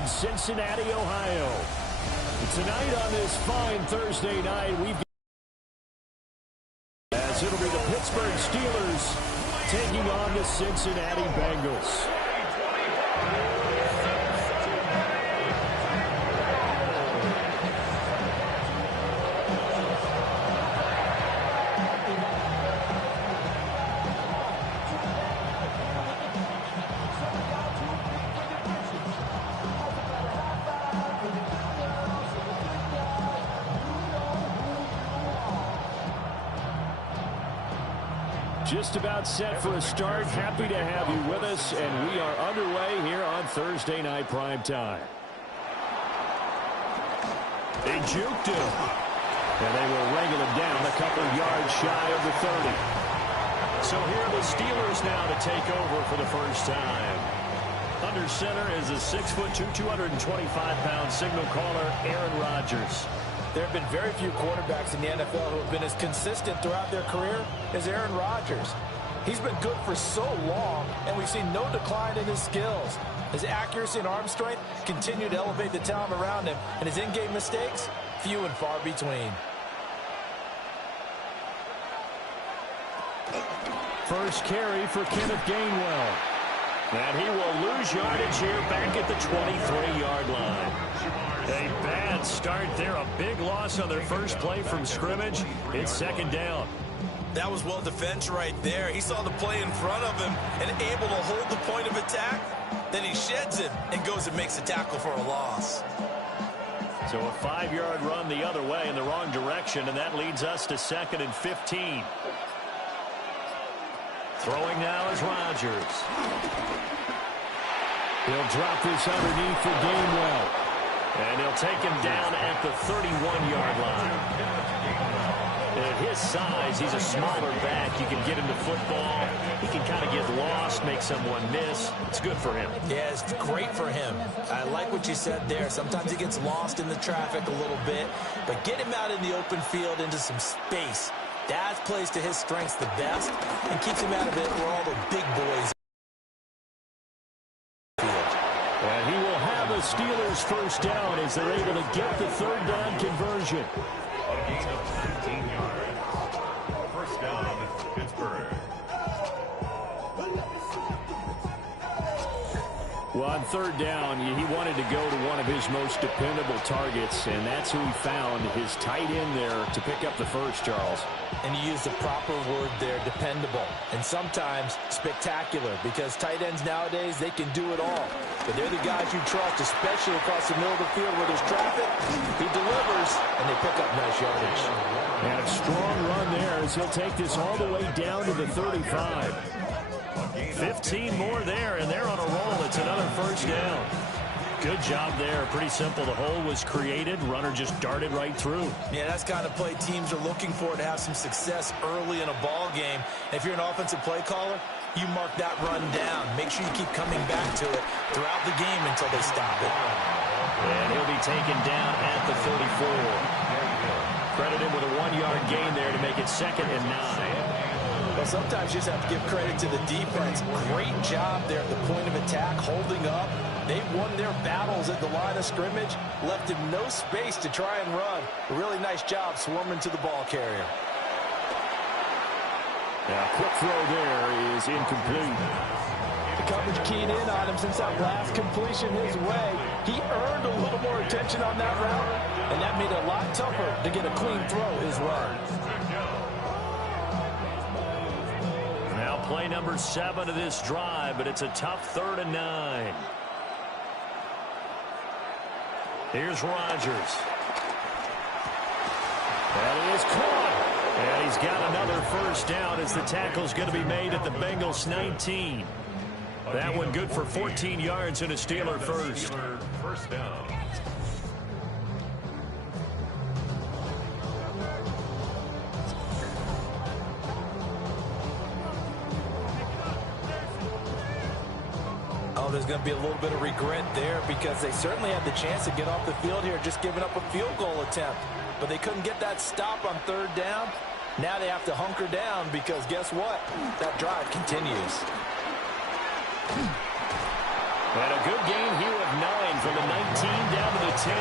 in Cincinnati, Ohio. Tonight on this fine Thursday night, as it'll be the Pittsburgh Steelers taking on the Cincinnati Bengals. Just about set for a start. Happy to have you with us, and we are underway here on Thursday Night Primetime. They juked him, and they will wrangle him down a couple yards shy of the 30. So here are the Steelers now to take over for the first time. Under center is a 6'2", 225-pound signal caller, Aaron Rodgers. There have been very few quarterbacks in the NFL who have been as consistent throughout their career as Aaron Rodgers. He's been good for so long, and we've seen no decline in his skills. His accuracy and arm strength continue to elevate the talent around him, and his in-game mistakes, few and far between. First carry for Kenneth Gainwell. And he will lose yardage here back at the 23-yard line. A bad start there. A big loss on their first play from scrimmage. It's second down. That was well defense right there. He saw the play in front of him and able to hold the point of attack. Then he sheds it and goes and makes a tackle for a loss. So a 5-yard run the other way in the wrong direction, and that leads us to 2nd and 15. Throwing now is Rodgers. He'll drop this underneath for Gainwell. And he'll take him down at the 31-yard line. At his size, he's a smaller back. You can get him to football. He can kind of get lost, make someone miss. It's good for him. Yeah, it's great for him. I like what you said there. Sometimes he gets lost in the traffic a little bit. But get him out in the open field into some space. That plays to his strengths the best and keeps him out of it where all the big boys are. And he will have a Steelers first down as they're able to get the third down conversion. A gain of 17 yards. First down, Pittsburgh. Well, on third down, he wanted to go to one of his most dependable targets, and that's who he found, his tight end there, to pick up the first, Charles. And you use the proper word there, dependable, and sometimes spectacular, because tight ends nowadays, they can do it all. But they're the guys you trust, especially across the middle of the field where there's traffic. He delivers, and they pick up nice yardage. And a strong run there as he'll take this all the way down to the 35. 15 more there, and they're on a roll. It's another first down. Good job there. Pretty simple. The hole was created. Runner just darted right through. Yeah, that's the kind of play teams are looking for to have some success early in a ball game. If you're an offensive play caller, you mark that run down. Make sure you keep coming back to it throughout the game until they stop it. And he'll be taken down at the 34. Credit him with a 1-yard gain there to make it 2nd and 9. Well, sometimes you just have to give credit to the defense. Great job there at the point of attack, holding up. They won their battles at the line of scrimmage, left him no space to try and run. A really nice job swarming to the ball carrier. Now, quick throw there is incomplete. The coverage keyed in on him since that last completion his way. He earned a little more attention on that route, and that made it a lot tougher to get a clean throw his way. Now play number 7 of this drive, but it's a tough 3rd and 9. Here's Rodgers. And he is caught. And he's got another first down as the tackle's going to be made at the Bengals 19. That one good for 14 yards and a Steeler first. First down. There's going to be a little bit of regret there because they certainly had the chance to get off the field here, just giving up a field goal attempt. But they couldn't get that stop on 3rd down. Now they have to hunker down because guess what? That drive continues. And a good gain here of 9 for the down to the 10.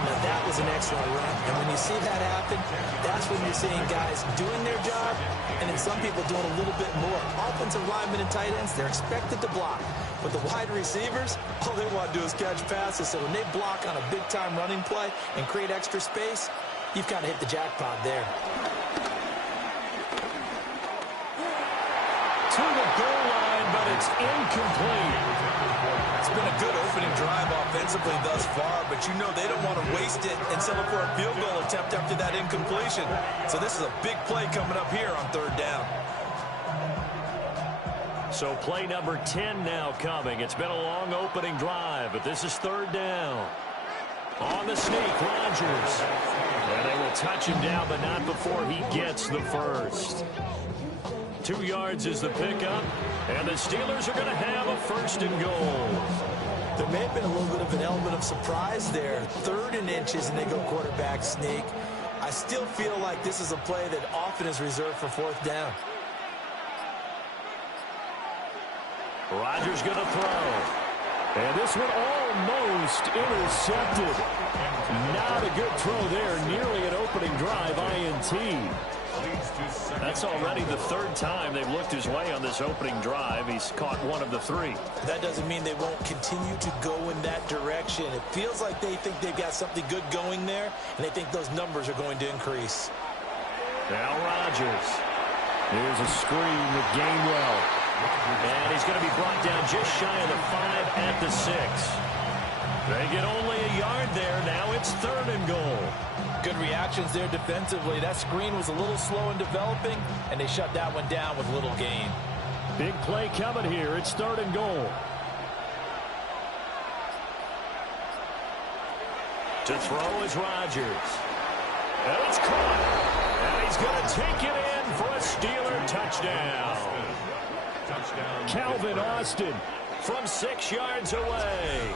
Now that was an excellent run. And when you see that happen, that's when you're seeing guys doing their job and then some people doing a little bit more. Offensive linemen and tight ends, they're expected to block. But the wide receivers, all they want to do is catch passes. So when they block on a big-time running play and create extra space, you've kind of hit the jackpot there. To the goal line, but it's incomplete. It's been a good opening drive offensively thus far, but you know they don't want to waste it and settle for a field goal attempt after that incompletion. So this is a big play coming up here on 3rd down. So play number 10 now coming. It's been a long opening drive, but this is 3rd down. On the sneak, Rodgers. And they will touch him down, but not before he gets the first. 2 yards is the pickup, and the Steelers are going to have a 1st and goal. There may have been a little bit of an element of surprise there. 3rd and inches, and they go quarterback sneak. I still feel like this is a play that often is reserved for 4th down. Rodgers going to throw. And this one almost intercepted. Not a good throw there. Nearly an opening drive INT. That's already the 3rd time they've looked his way on this opening drive. He's caught 1 of the 3. That doesn't mean they won't continue to go in that direction. It feels like they think they've got something good going there, and they think those numbers are going to increase. Now Rodgers. Here's a screen with Gainwell. And he's going to be brought down just shy of the 5 at the 6. They get only a yard there. Now it's 3rd and goal. Good reactions there defensively. That screen was a little slow in developing, and they shut that one down with little gain. Big play coming here. It's 3rd and goal. To throw is Rodgers. And it's caught. And he's going to take it in for a Steeler touchdown. Calvin Austin from 6 yards away.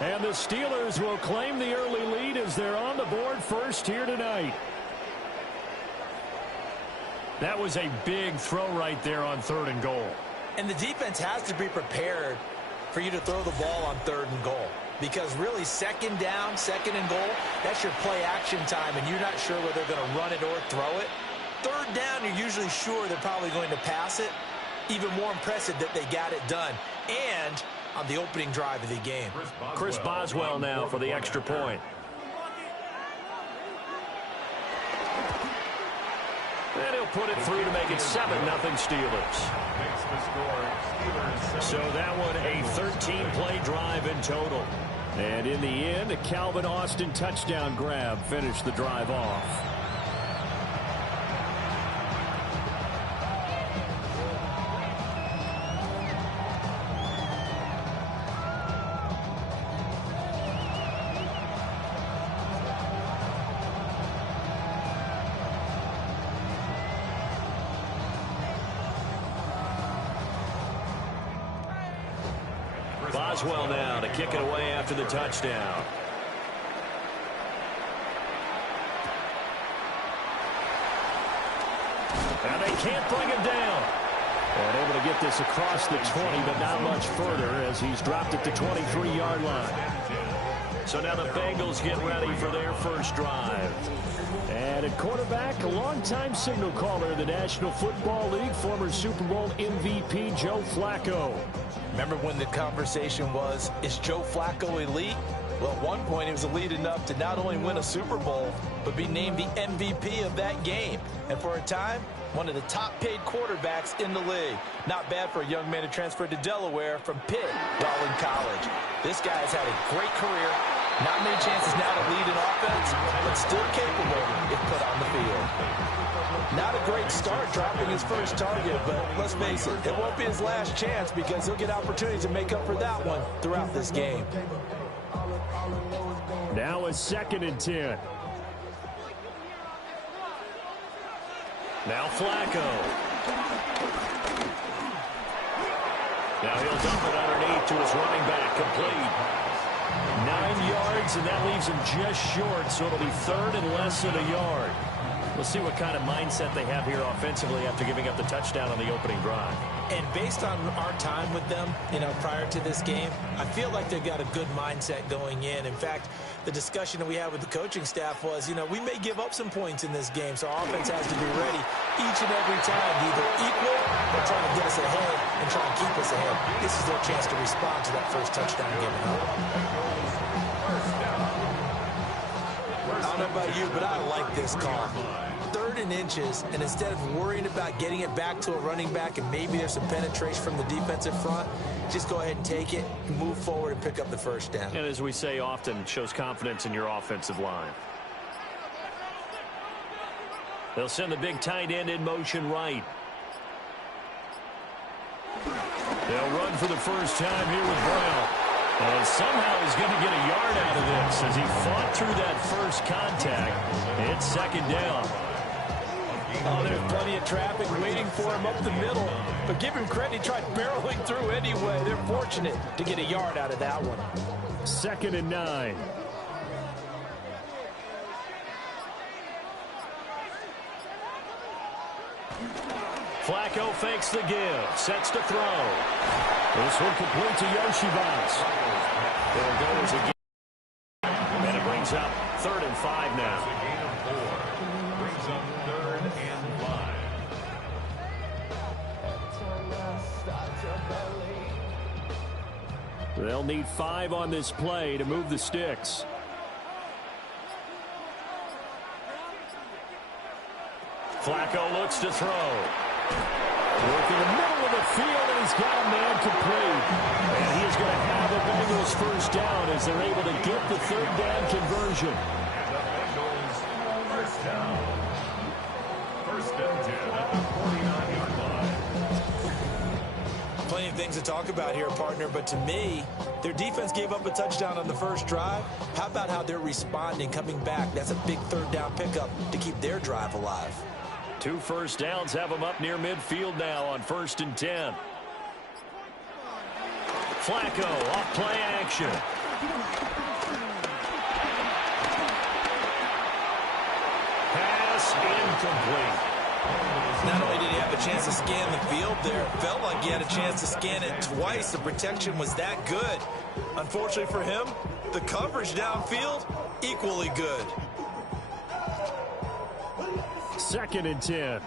And the Steelers will claim the early lead as they're on the board first here tonight. That was a big throw right there on 3rd and goal. And the defense has to be prepared for you to throw the ball on 3rd and goal. Because really 2nd down, 2nd and goal, that's your play action time, and you're not sure whether they're going to run it or throw it. 3rd down, you're usually sure they're probably going to pass it. Even more impressive that they got it done. And on the opening drive of the game. Chris Boswell now for the extra point. And he'll put it through to make it 7-0 Steelers. So that one a 13-play drive in total. And in the end, a Calvin Austin touchdown grab finished the drive off. Boswell now to kick it away after the touchdown. And they can't bring him down. And able to get this across the 20, but not much further as he's dropped at the 23-yard line. So now the Bengals get ready for their first drive. And at quarterback, a longtime signal caller in the National Football League, former Super Bowl MVP Joe Flacco. Remember when the conversation was, is Joe Flacco elite? Well, at one point, he was elite enough to not only win a Super Bowl, but be named the MVP of that game. And for a time, one of the top-paid quarterbacks in the league. Not bad for a young man who transferred to Delaware from Pitt while in college. This guy has had a great career. Not many chances now to lead an offense, but still capable if put on the field. Not a great start dropping his first target, but let's face it, it won't be his last chance because he'll get opportunities to make up for that one throughout this game. Now a 2nd and 10. Now Flacco. Now he'll dump it underneath to his running back, complete. 9 yards, and that leaves him just short, so it'll be 3rd and less than a yard. We'll see what kind of mindset they have here offensively after giving up the touchdown on the opening drive. And based on our time with them, prior to this game, I feel like they've got a good mindset going in. In fact, the discussion that we had with the coaching staff was, we may give up some points in this game, so our offense has to be ready each and every time to either equal or try to get us ahead and try and keep us ahead. This is their chance to respond to that first touchdown given up. I don't know about you, but I like this call. 3rd and inches, and instead of worrying about getting it back to a running back and maybe there's some penetration from the defensive front, just go ahead and take it, move forward, and pick up the first down. And as we say often, shows confidence in your offensive line. They'll send the big tight end in motion right. They'll run for the first time here with Brown. And somehow he's going to get a yard out of this as he fought through that first contact. It's 2nd down. Oh, there's plenty of traffic waiting for him up the middle. But give him credit, he tried barreling through anyway. They're fortunate to get a yard out of that one. 2nd and 9. Flacco fakes the give, sets to throw. This one complete to Yoshivas. There goes again. And it brings up 3rd and 5 now. Gain of 4. Brings up 3rd and 5. They'll need 5 on this play to move the sticks. Flacco looks to throw. Work in the middle of the field, and he's got a man complete. And he is going to have the Bengals first down as they're able to get the 3rd down conversion. And the Bengals first down. 1st and 10 at the 49-yard line. Plenty of things to talk about here, partner, but to me, their defense gave up a touchdown on the first drive. How about how they're responding, coming back? That's a big 3rd down pickup to keep their drive alive. 2 first downs have them up near midfield now on 1st and 10. Flacco off play action. Pass incomplete. Not only did he have a chance to scan the field there, it felt like he had a chance to scan it twice. The protection was that good. Unfortunately for him, the coverage downfield, equally good. 2nd and 10.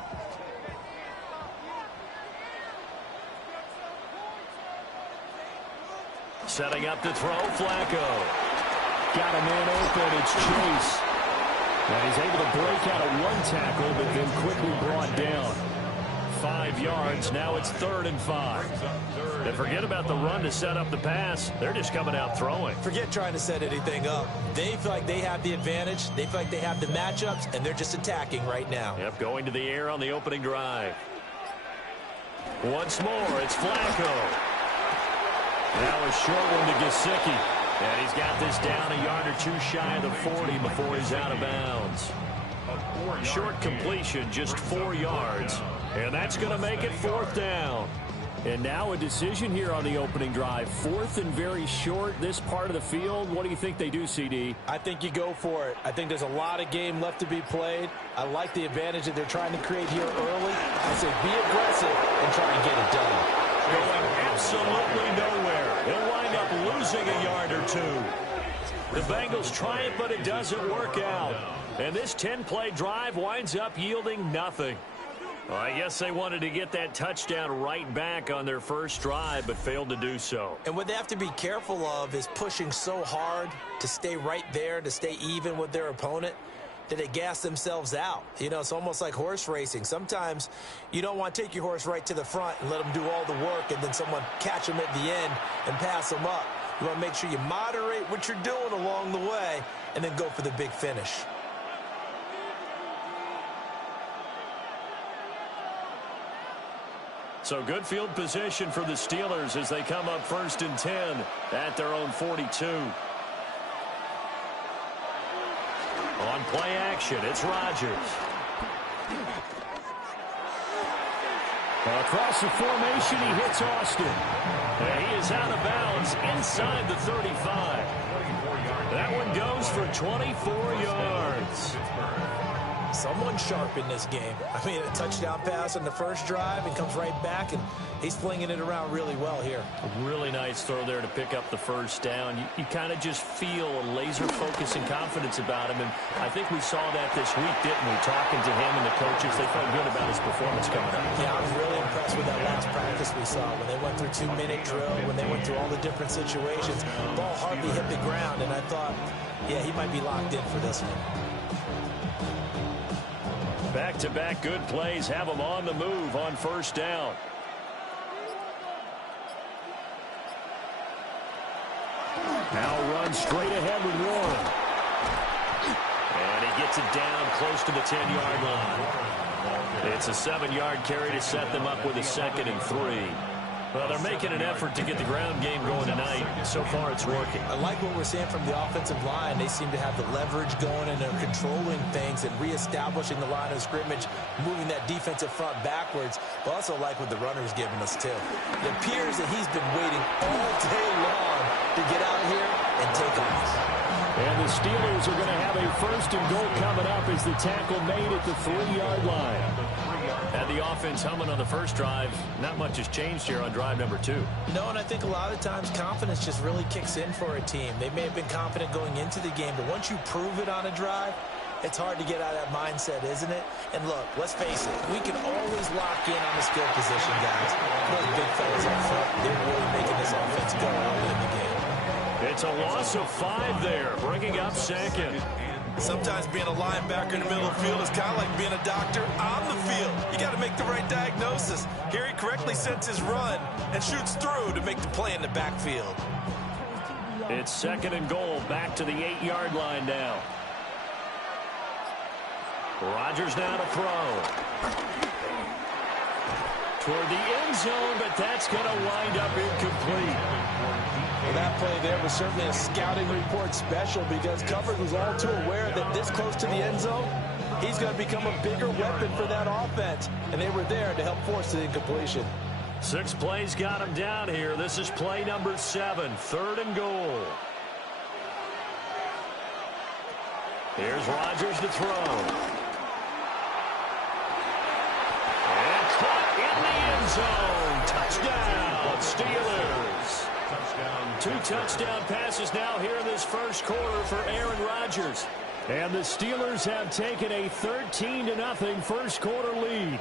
Setting up to throw, Flacco. Got a man open, it's Chase. And he's able to break out of 1 tackle, but then quickly brought down. 5 yards, now it's 3rd and 5. And forget about the run to set up the pass. They're just coming out throwing. Forget trying to set anything up. They feel like they have the advantage. They feel like they have the matchups, and they're just attacking right now. Yep, going to the air on the opening drive. Once more, it's Flacco. Now a short one to Gesicki. And he's got this down a yard or 2 shy of the 40 before he's out of bounds. Short completion, just 4 yards. And that's going to make it 4th down. And now a decision here on the opening drive. 4th and very short, this part of the field. What do you think they do, CD? I think you go for it. I think there's a lot of game left to be played. I like the advantage that they're trying to create here early. I say be aggressive and try and get it done. Going absolutely nowhere. They'll wind up losing a yard or 2. The Bengals try it, but it doesn't work out. And this 10-play drive winds up yielding nothing. Well, I guess they wanted to get that touchdown right back on their first drive, but failed to do so. And what they have to be careful of is pushing so hard to stay right there, to stay even with their opponent, that they gas themselves out. It's almost like horse racing. Sometimes you don't want to take your horse right to the front and let them do all the work and then someone catch them at the end and pass them up. You want to make sure you moderate what you're doing along the way and then go for the big finish. So good field position for the Steelers as they come up 1st and 10 at their own 42. On play action, it's Rodgers. Across the formation, he hits Austin. And he is out of bounds inside the 35. That one goes for 24 yards. Someone sharp in this game. I mean, a touchdown pass on the first drive and comes right back, and he's flinging it around really well here. A really nice throw there to pick up the first down. You kind of just feel a laser focus and confidence about him, and I think we saw that this week, didn't we? Talking to him and the coaches, they felt good about his performance coming up. Yeah, I was really impressed with that last practice we saw when they went through 2-minute drill, when they went through all the different situations. Ball hardly hit the ground, and I thought, yeah, he might be locked in for this one. Back-to-back good plays have them on the move on first down. Now runs straight ahead with Warren. And he gets it down close to the 10-yard line. It's a 7-yard carry to set them up with a 2nd and 3. Well, they're making an effort to get the ground game going tonight. So far, it's working. I like what we're seeing from the offensive line. They seem to have the leverage going, and they're controlling things and reestablishing the line of scrimmage, moving that defensive front backwards. But also like what the runner's giving us, too. It appears that he's been waiting all day long to get out here and take off. And the Steelers are going to have a 1st and goal coming up as the tackle made at the 3-yard line. Had the offense humming on the first drive. Not much has changed here on drive number 2. No, and I think a lot of times confidence just really kicks in for a team. They may have been confident going into the game, but once you prove it on a drive, it's hard to get out of that mindset, isn't it? And look, let's face it, we can always lock in on the skill position, guys. Those big fellas up front, they're really making this offense go early in the game. It's a loss of 5 there, bringing up 2nd. Sometimes being a linebacker in the middle of the field is kind of like being a doctor on the field. You got to make the right diagnosis. Here he correctly sets his run and shoots through to make the play in the backfield. It's 2nd and goal, back to the 8-yard line now. Rodgers now to throw. Toward the end zone, but that's going to wind up incomplete. Well, that play there was certainly a scouting report special because coverage was all too aware that this close to the end zone, he's going to become a bigger weapon for that offense. And they were there to help force the incompletion. 6 plays got him down here. This is play number 7, 3rd and goal. Here's Rodgers to throw. And caught in the end zone. Touchdown, Steelers. 2 touchdown passes now here in this first quarter for Aaron Rodgers. And the Steelers have taken a 13-0 first quarter lead.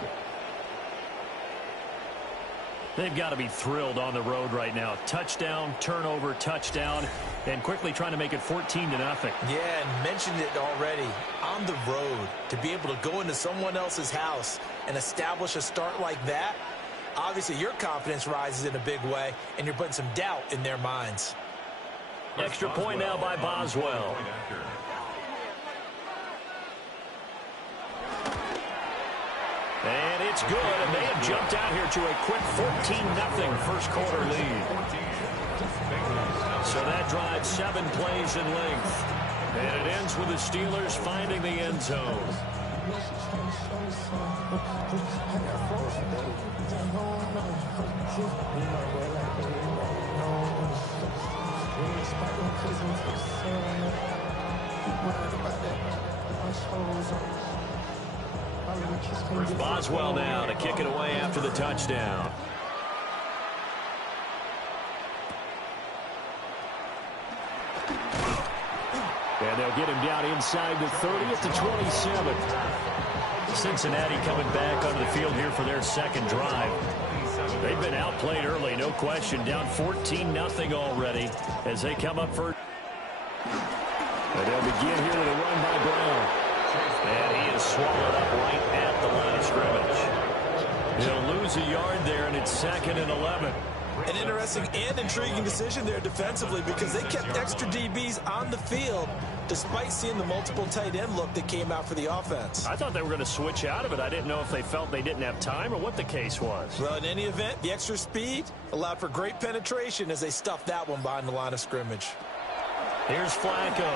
They've got to be thrilled on the road right now. Touchdown, turnover, touchdown, and quickly trying to make it 14-0. Yeah, and mentioned it already. On the road, to be able to go into someone else's house and establish a start like that, obviously your confidence rises in a big way, and you're putting some doubt in their minds. Extra point now by Boswell. And it's good, and they have jumped out here to a quick 14-0 first quarter lead. So that drives 7 plays in length. And it ends with the Steelers finding the end zone. Boswell now to kick it away after the touchdown. And they'll get him down inside the 30 at the 27. Cincinnati coming back onto the field here for their second drive. They've been outplayed early, no question. Down 14-0 already as they come up first. And they'll begin here with a run by Brown. And he is swallowed up right at the line of scrimmage. He'll lose a yard there, and it's 2nd and 11. An interesting and intriguing decision there defensively because they kept extra DBs on the field despite seeing the multiple tight end look that came out for the offense. I thought they were going to switch out of it. I didn't know if they felt they didn't have time or what the case was. Well, in any event, the extra speed allowed for great penetration as they stuffed that one behind the line of scrimmage. Here's Flacco.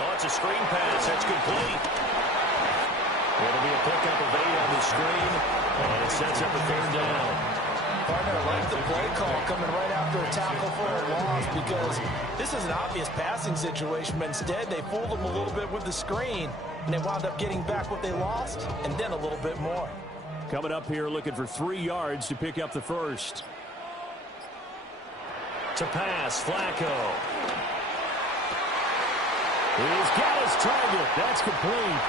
Oh, it's a screen pass. That's complete. It'll be a pickup of 8 on the screen, and it sets up a 3rd down. Partner, I like the play call coming right after a tackle for a loss because this is an obvious passing situation, but instead they fooled them a little bit with the screen. and they wound up getting back what they lost, and then a little bit more. Coming up here looking for 3 yards to pick up the first. To pass, Flacco. He's got his target. That's complete.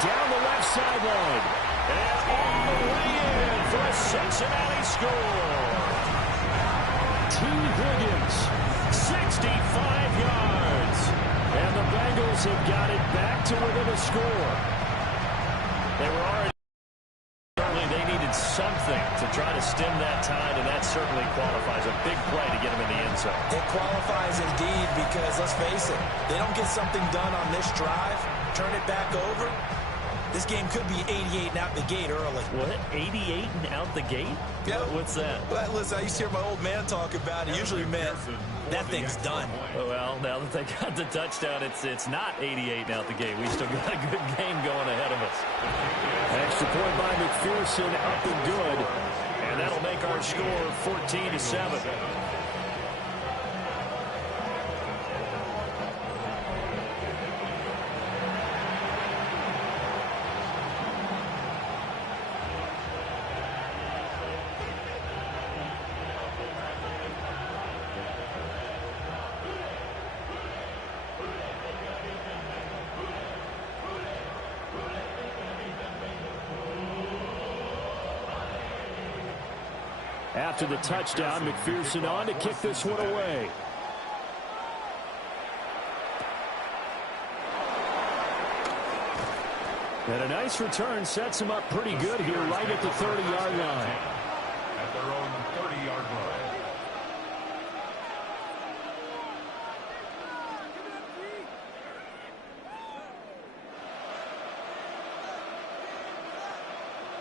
Down the left sideline. And all the way in for a Cincinnati score. T. Higgins, 65 yards. And the Bengals have got it back to within a score. They were already... They needed something to try to stem that tide, and that certainly qualifies. A big play to get them in the end zone. It qualifies indeed because, let's face it, they don't get something done on this drive, turn it back over, this game could be 88 and out the gate early. What? 88 and out the gate? Yeah. What's that? Well, listen, I used to hear my old man talk about it. Usually meant that thing's done. Well, now that they got the touchdown, it's not 88 and out the gate. We still got a good game going ahead of us. Extra point by McPherson, up and good. And that'll make our score 14-7. After the touchdown, McPherson on to kick this one away. And a nice return sets him up pretty good here right at the 30-yard line. At their own 30-yard line.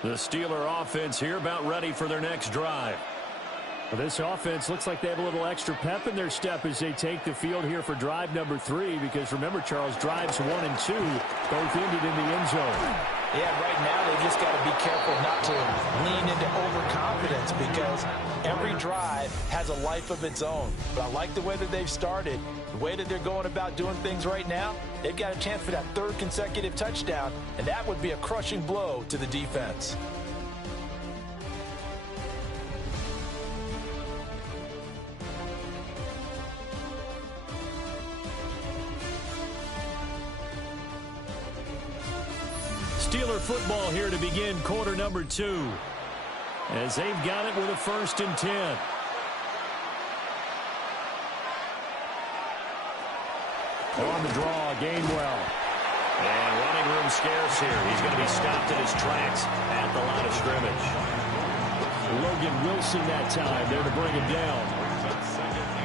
The Steeler offense here about ready for their next drive. Well, this offense looks like they have a little extra pep in their step as they take the field here for drive number 3, because remember, Charles, drives 1 and 2 both ended in the end zone. Yeah, right now they just got to be careful not to lean into overconfidence because every drive has a life of its own. But I like the way that they've started, the way that they're going about doing things right now. They've got a chance for that 3rd consecutive touchdown, and that would be a crushing blow to the defense. Steeler football here to begin quarter number 2. As they've got it with a 1st and 10. On the draw, Gainwell. And running room scarce here. He's going to be stopped in his tracks at the line of scrimmage. Logan Wilson that time there to bring him down.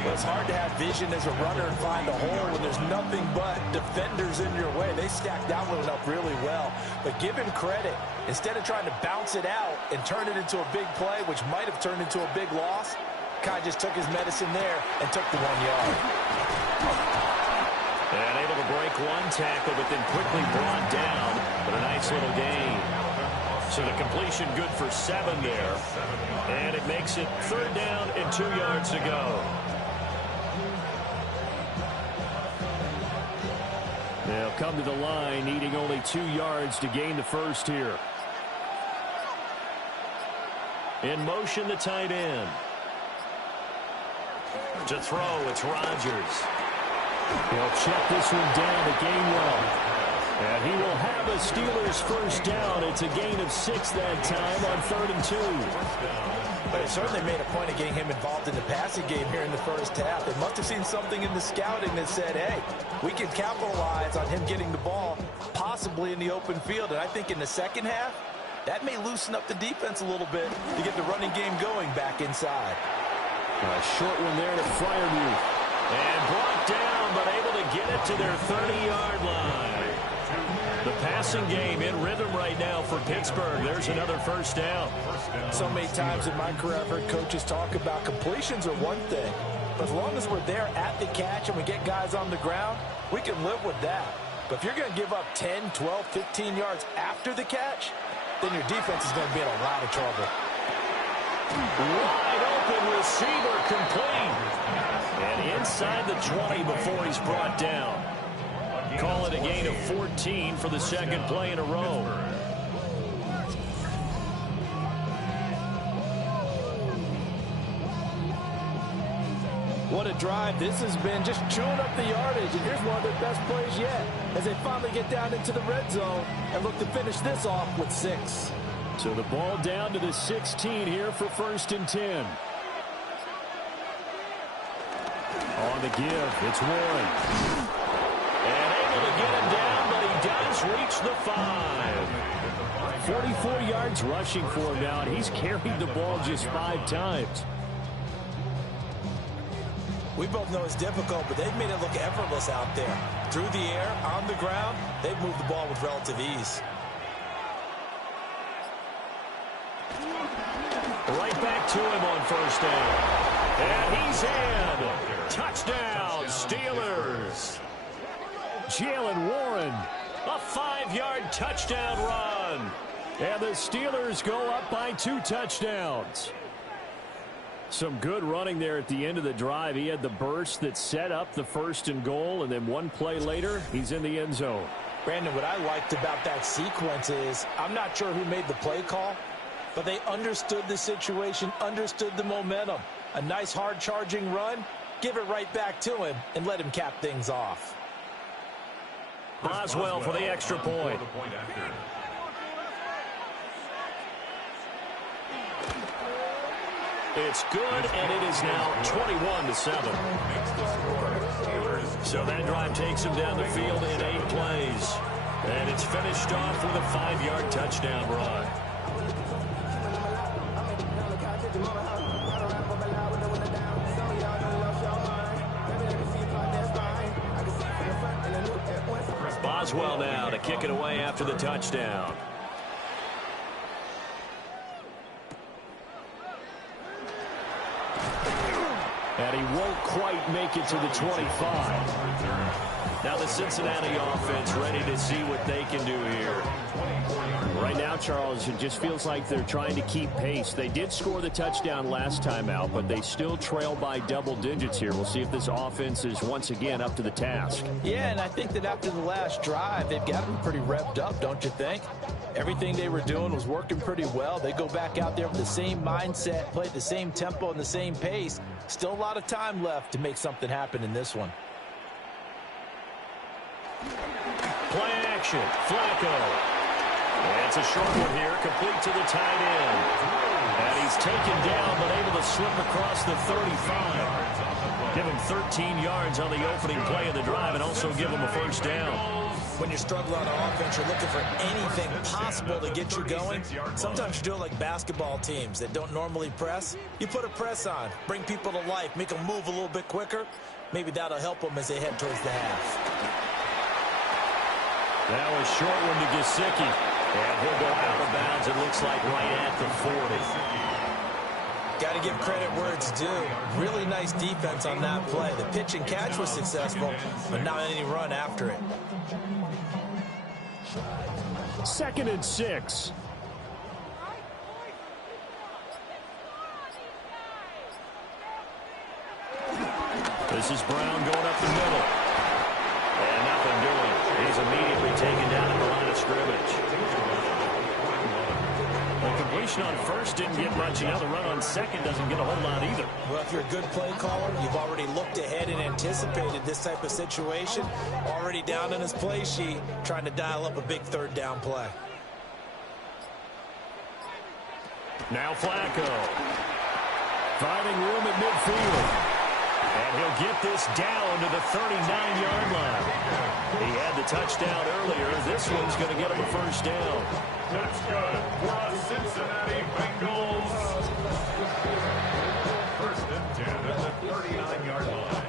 Well, it's hard to have vision as a runner and find a hole when there's nothing but defenders in your way. They stacked that one up really well. But give him credit. Instead of trying to bounce it out and turn it into a big play, which might have turned into a big loss, Kai just took his medicine there and took the 1 yard. And able to break one tackle, but then quickly brought down. But a nice little gain. So the completion good for 7 there. And it makes it 3rd down and 2 yards to go. They'll come to the line, needing only 2 yards to gain the first here. In motion, the tight end. To throw, it's Rodgers. He'll check this one down to Gainwell. And he will have a Steelers 1st down. It's a gain of 6 that time on 3rd and 2. But it certainly made a point of getting him involved in the passing game here in the first half. They must have seen something in the scouting that said, hey, we can capitalize on him getting the ball possibly in the open field. And I think in the second half, that may loosen up the defense a little bit to get the running game going back inside. A short one there to Freiermuth. And brought down, but able to get it to their 30-yard line. The passing game in rhythm right now for Pittsburgh. There's another 1st down. So many times in my career I've heard coaches talk about completions are one thing, but as long as we're there at the catch and we get guys on the ground, we can live with that. But if you're going to give up 10, 12, 15 yards after the catch, then your defense is going to be in a lot of trouble. Wide open receiver complete. And inside the 20 before he's brought down. Call it a gain of 14 for the second play in a row. What a drive this has been, just chewing up the yardage. And here's one of their best plays yet as they finally get down into the red zone and look to finish this off with 6. So the ball down to the 16 here for 1st and 10. On the give, it's Warren. And able to get him down, but he does reach the 5. 44 yards rushing for him now, and he's carried the ball just 5 times. We both know it's difficult, but they've made it look effortless out there. Through the air, on the ground, they've moved the ball with relative ease. Right back to him on 1st down. And he's in. Touchdown, Steelers. Jalen Warren, a 5-yard touchdown run. And the Steelers go up by 2 touchdowns. Some good running there at the end of the drive. He had the burst that set up the 1st and goal, and then one play later, he's in the end zone. Brandon, what I liked about that sequence is I'm not sure who made the play call, but they understood the situation, understood the momentum. A nice hard-charging run, give it right back to him, and let him cap things off. Boswell for the extra point. It's good, and it is now 21-7. So that drive takes him down the field in 8 plays. And it's finished off with a 5-yard touchdown run. Boswell now to kick it away after the touchdown. And he won't quite make it to the 25. Now the Cincinnati offense ready to see what they can do here. Right now, Charles, it just feels like they're trying to keep pace. They did score the touchdown last time out, but they still trail by double digits here. We'll see if this offense is once again up to the task. Yeah, and I think that after the last drive, they've got them pretty revved up, don't you think? Everything they were doing was working pretty well. They go back out there with the same mindset, play the same tempo and the same pace. Still a lot of time left to make something happen in this one. Play action, Flacco. And it's a short one here, complete to the tight end. And he's taken down, but able to slip across the 35. Give him 13 yards on the opening play of the drive and also give him a 1st down. When you're struggling on offense, you're looking for anything possible to get you going. Sometimes you do it like basketball teams that don't normally press. You put a press on, bring people to life, make them move a little bit quicker. Maybe that'll help them as they head towards the half. That was short one to Gesicki. And he'll go out of bounds, it looks like, right at the 40. Got to give credit where it's due. Really nice defense on that play. The pitch and catch was successful, but not any run after it. 2nd and 6. This is Brown going up the middle. And nothing doing. He's immediately taken down at the line of scrimmage. The completion on 1st didn't get much. Now the run on 2nd doesn't get a whole lot either. Well, if you're a good play caller, you've already looked ahead and anticipated this type of situation. Already down in his play sheet, trying to dial up a big 3rd down play. Now Flacco. Finding room at midfield. And he'll get this down to the 39-yard line. He had the touchdown earlier. This one's going to get him a 1st down. That's good for the Cincinnati Bengals. 1st and 10 at the 39-yard line.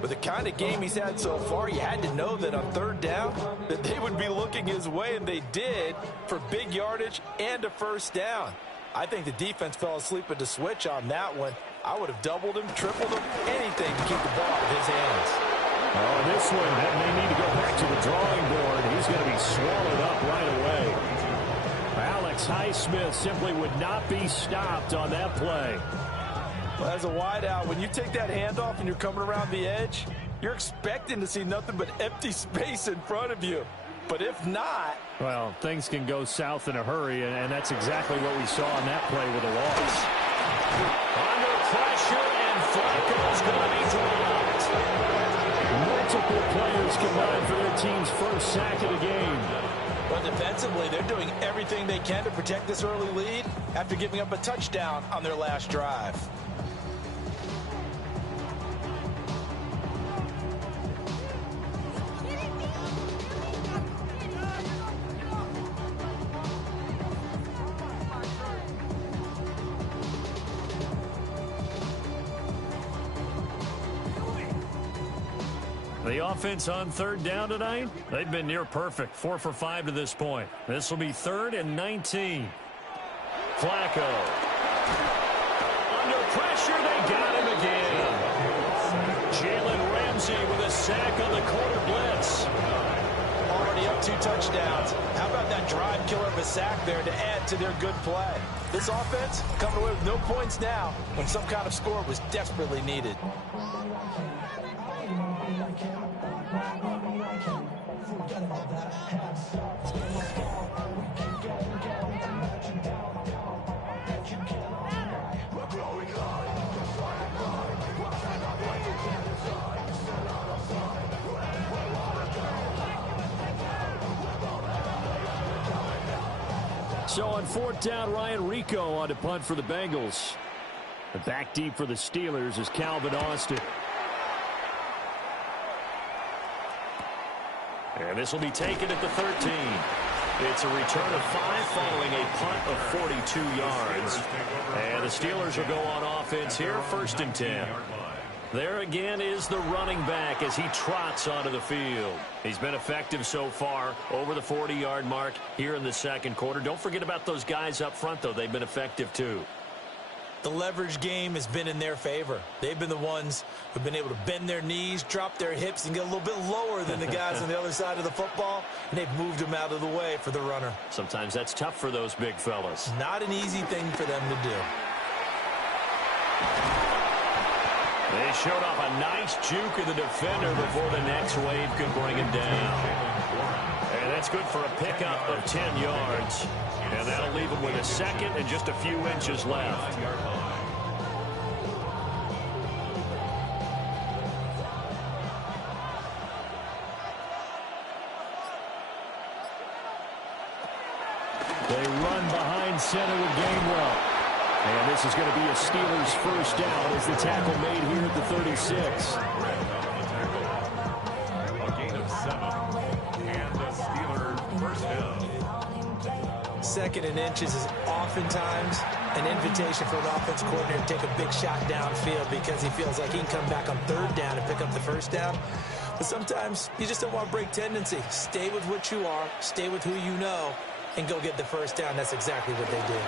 With the kind of game he's had so far, you had to know that on 3rd down that they would be looking his way, and they did, for big yardage and a 1st down. I think the defense fell asleep at the switch on that one. I would have doubled him, tripled him, anything to keep the ball out of his hands. Oh, this one, that may need to go back to the drawing board. He's going to be swallowed up right away. Alex Alex Highsmith simply would not be stopped on that play. Well, as a wideout, when you take that handoff and you're coming around the edge, you're expecting to see nothing but empty space in front of you. But if not... Well, things can go south in a hurry, and that's exactly what we saw on that play with a loss. Under pressure, and Flacco's going to be dropped. Multiple players combined for their team's first sack of the game. But defensively, they're doing everything they can to protect this early lead after giving up a touchdown on their last drive. The offense on third down tonight, they've been near perfect. 4 for 5 to this point. This will be 3rd and 19. Flacco. Under pressure, they got him again. Jalen Ramsey with a sack on the quarter blitz. Already up 2 touchdowns. How about that drive killer of a sack there to add to their good play? This offense coming away with no points now when some kind of score was desperately needed. So on 4th down, Ryan Rico on to punt for the Bengals. The back deep for the Steelers is Calvin Austin. And this will be taken at the 13. It's a return of 5 following a punt of 42 yards. And the Steelers will go on offense here, 1st and 10. There again is the running back as he trots onto the field. He's been effective so far over the 40-yard mark here in the second quarter. Don't forget about those guys up front, though. They've been effective, too. The leverage game has been in their favor. They've been the ones who've been able to bend their knees, drop their hips, and get a little bit lower than the guys on the other side of the football, and they've moved them out of the way for the runner. Sometimes that's tough for those big fellas. Not an easy thing for them to do. They showed off a nice juke of the defender before the next wave could bring him down. And that's good for a pickup of 10 yards. And that'll leave him with a second and just a few inches left. They run behind center with Gainwell. And this is going to be a Steelers first down as the tackle made here at the 36. A gain of 7. And the Steelers first down. 2nd and inches is oftentimes an invitation for an offense coordinator to take a big shot downfield because he feels like he can come back on 3rd down and pick up the first down. But sometimes you just don't want to break tendency. Stay with what you are, stay with who you know, and go get the first down. That's exactly what they did.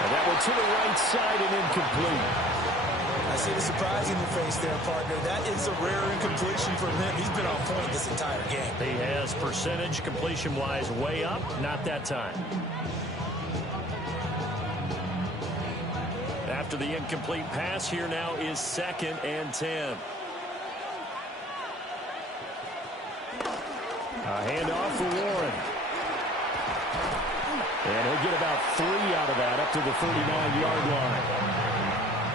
And that one to the right side and incomplete. I see the surprise in your face there, partner. That is a rare incompletion from him. He's been on point this entire game. He has percentage completion-wise way up, not that time. After the incomplete pass, here now is 2nd and 10. A handoff for Warren. And he'll get about 3 out of that up to the 39-yard line.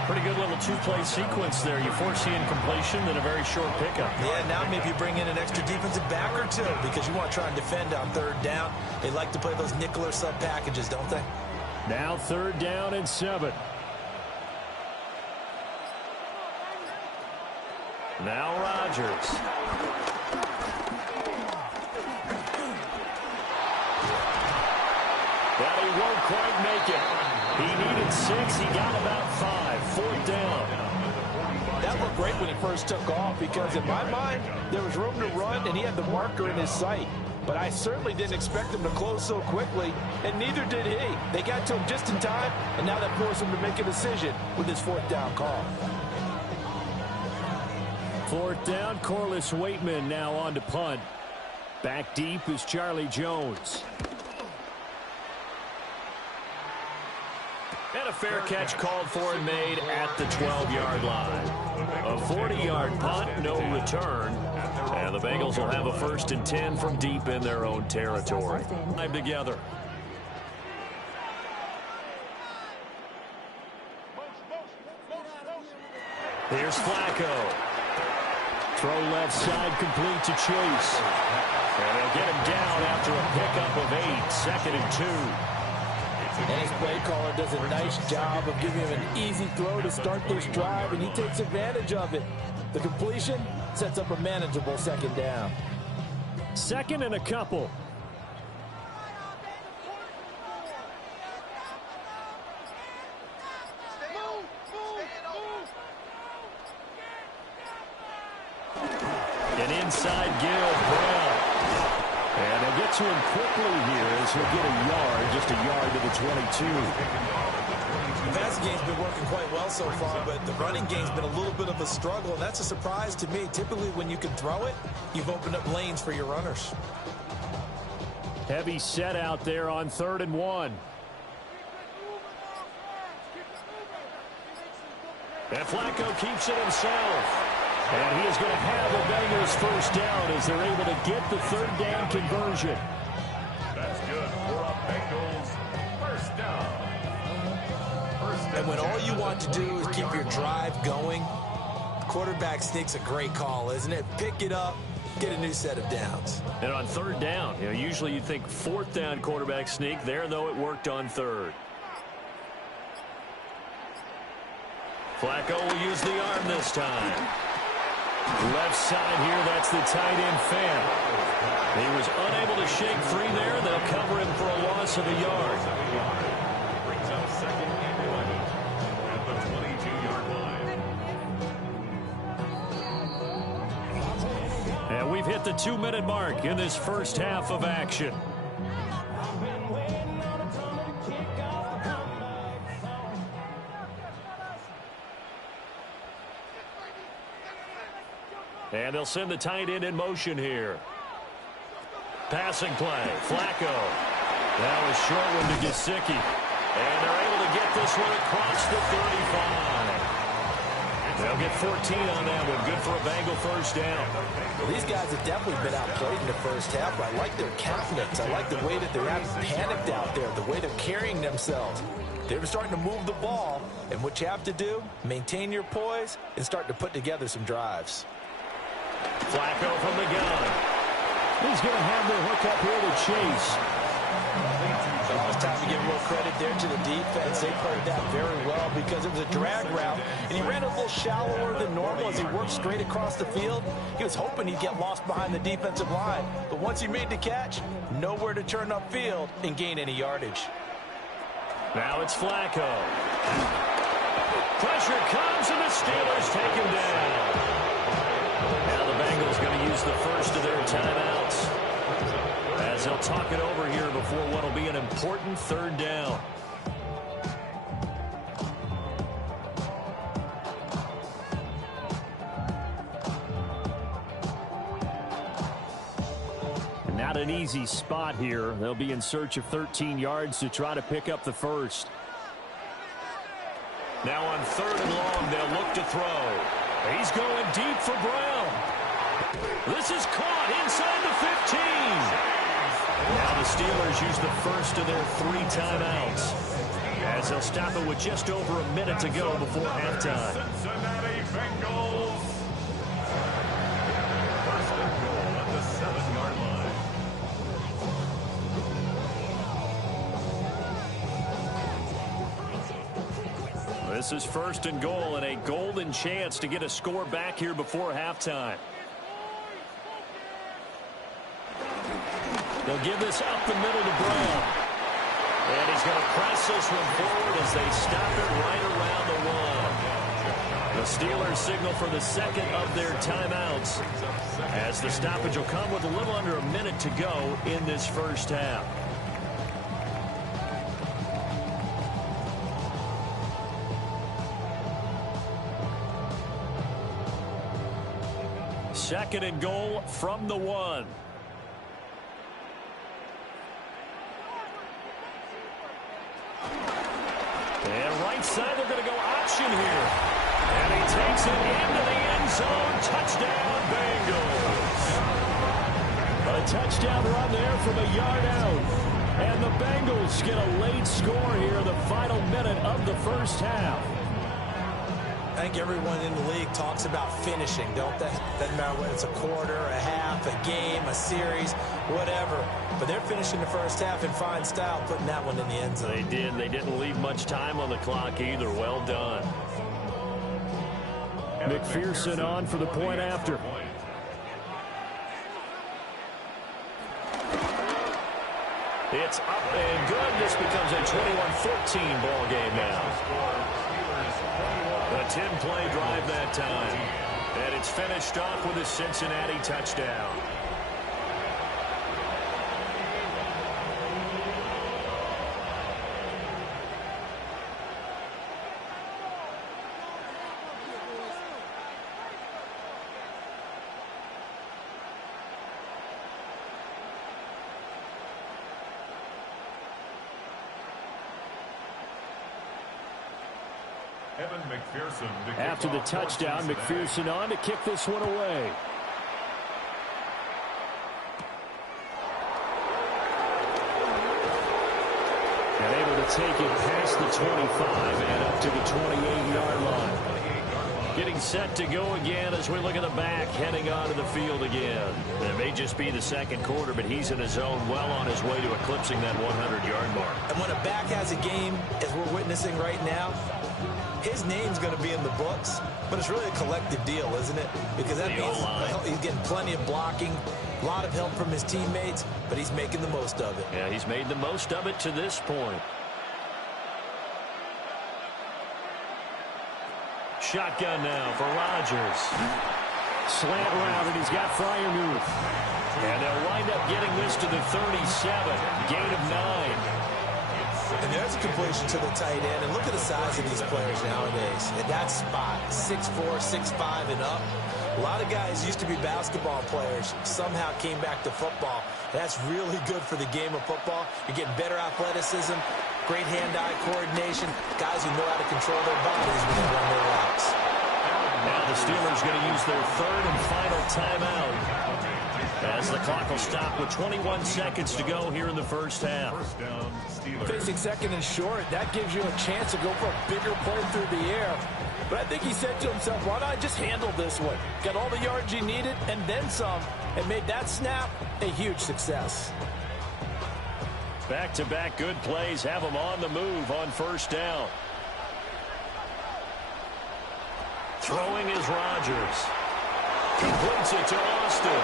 Pretty good little 2-play sequence there. You force the incompletion, then a very short pickup. Yeah, now maybe you bring in an extra defensive back or 2 because you want to try and defend on 3rd down. They like to play those nickel or sub packages, don't they? Now 3rd down and 7. Now Rodgers. But he won't quite make it. He needed 6. He got about 5. 4th down. That looked great when he first took off because in my mind, there was room to run and he had the marker in his sight. But I certainly didn't expect him to close so quickly, and neither did he. They got to him just in time, and now that forced him to make a decision with his 4th down call. 4th down, Corliss Waitman now on to punt. Back deep is Charlie Jones. And a fair catch called for and made at the 12-yard line. A 40-yard punt, no return. And the Bengals will have a 1st and 10 from deep in their own territory. Time together. Here's Flacco. Throw left side complete to Chase. And they'll get him down after a pickup of 8. 2nd and 2. And his play caller does a nice job of giving him an easy throw to start this drive, and he takes advantage of it. The completion sets up a manageable 2nd down. 2nd and a couple. An inside give, Brown. And they'll get to him quickly here as he'll get a yard, just a yard to the 22. The passing game's been working quite well so far, but the running game's been a little bit of a struggle, and that's a surprise to me. Typically, when you can throw it, you've opened up lanes for your runners. Heavy set out there on 3rd and 1. And Flacco keeps it himself. And he is going to have the Bengals 1st down as they're able to get the 3rd down conversion. That's good for a Bengals 1st down. And when all you want to do is keep your drive going, quarterback sneak's a great call, isn't it? Pick it up, get a new set of downs. And on 3rd down, usually you'd think 4th down quarterback sneak. There, though, it worked on 3rd. Flacco will use the arm this time. Left side here, that's the tight end Fan. He was unable to shake free there. They'll cover him for a loss of a yard. Brings up 2nd and 11 at the 22-yard line. And we've hit the 2-minute mark in this 1st half of action. And they'll send the tight end in motion here. Passing play, Flacco. That was short one to Gesicki. And they're able to get this one across the 35. They'll get 14 on that one. Good for a Bengal 1st down. Well, these guys have definitely been outplayed in the 1st half. I like their countenance. I like the way that they're not panicked out there, the way they're carrying themselves. They're starting to move the ball. And what you have to do, maintain your poise and start to put together some drives. Flacco from the gun. He's going to have the hook up here to Chase. Oh, it's time to give a little credit there to the defense. They played that very well because it was a drag route, and he ran a little shallower than normal as he worked straight across the field. He was hoping he'd get lost behind the defensive line, but once he made the catch, nowhere to turn upfield and gain any yardage. Now it's Flacco. Pressure comes, and the Steelers take him down. Now the Bengals going to use the 1st of their timeouts as they'll talk it over here before what will be an important 3rd down. Not an easy spot here. They'll be in search of 13 yards to try to pick up the 1st. Now on 3rd and long, they'll look to throw. He's going deep for Brown. This is caught inside the 15. Now the Steelers use the 1st of their 3 timeouts as they'll stop it with just over a minute to go before halftime. Cincinnati Bengals. 1st and goal at the 7-yard line. This is 1st and goal and a golden chance to get a score back here before halftime. They'll give this up the middle to Brown. And he's going to press this one forward as they stop it right around the 1. The Steelers signal for the 2nd of their timeouts as the stoppage will come with a little under a minute to go in this 1st half. Second and goal from the 1. And right side, they're going to go option here. And he takes it into the end zone. Touchdown, Bengals. A touchdown run there from a yard out. And the Bengals get a late score here in the final minute of the first half. I think everyone in the league talks about finishing, don't they? Doesn't matter whether it's a quarter, a half, a game, a series, whatever. But they're finishing the first half in fine style, putting that one in the end zone. They did. They didn't leave much time on the clock either. Well done. McPherson on for the point after. It's up and good. This becomes a 21-14 ball game now. A 10-play drive that time. And it's finished off with a Cincinnati touchdown. After the touchdown, McPherson on to kick this one away. And able to take it past the 25 and up to the 28-yard line. Getting set to go again as we look at the back, heading onto the field again. It may just be the second quarter, but he's in his zone, well on his way to eclipsing that 100-yard mark. And when a back has a game, as we're witnessing right now, his name's going to be in the books, but it's really a collective deal, isn't it? Because that means he's getting plenty of blocking, a lot of help from his teammates, but he's making the most of it. Yeah, he's made the most of it to this point. Shotgun now for Rodgers. Slant route, and he's got Freiermuth. And they'll wind up getting this to the 37. Gain of 9. And there's a completion to the tight end. And look at the size of these players nowadays. At that spot, 6'4", 6'5", and up. A lot of guys used to be basketball players, somehow came back to football. That's really good for the game of football. You're getting better athleticism, great hand-eye coordination, guys who know how to control their bodies when they run their routes. Now the Steelers going to use their third and final timeout as the clock will stop with 21 seconds to go here in the first half. Facing second and short, that gives you a chance to go for a bigger play through the air. But I think he said to himself, why not I just handle this one? Got all the yards you needed and then some, and made that snap a huge success. Back-to-back good plays have them on the move on first down. Throwing is Rodgers. Completes it to Austin.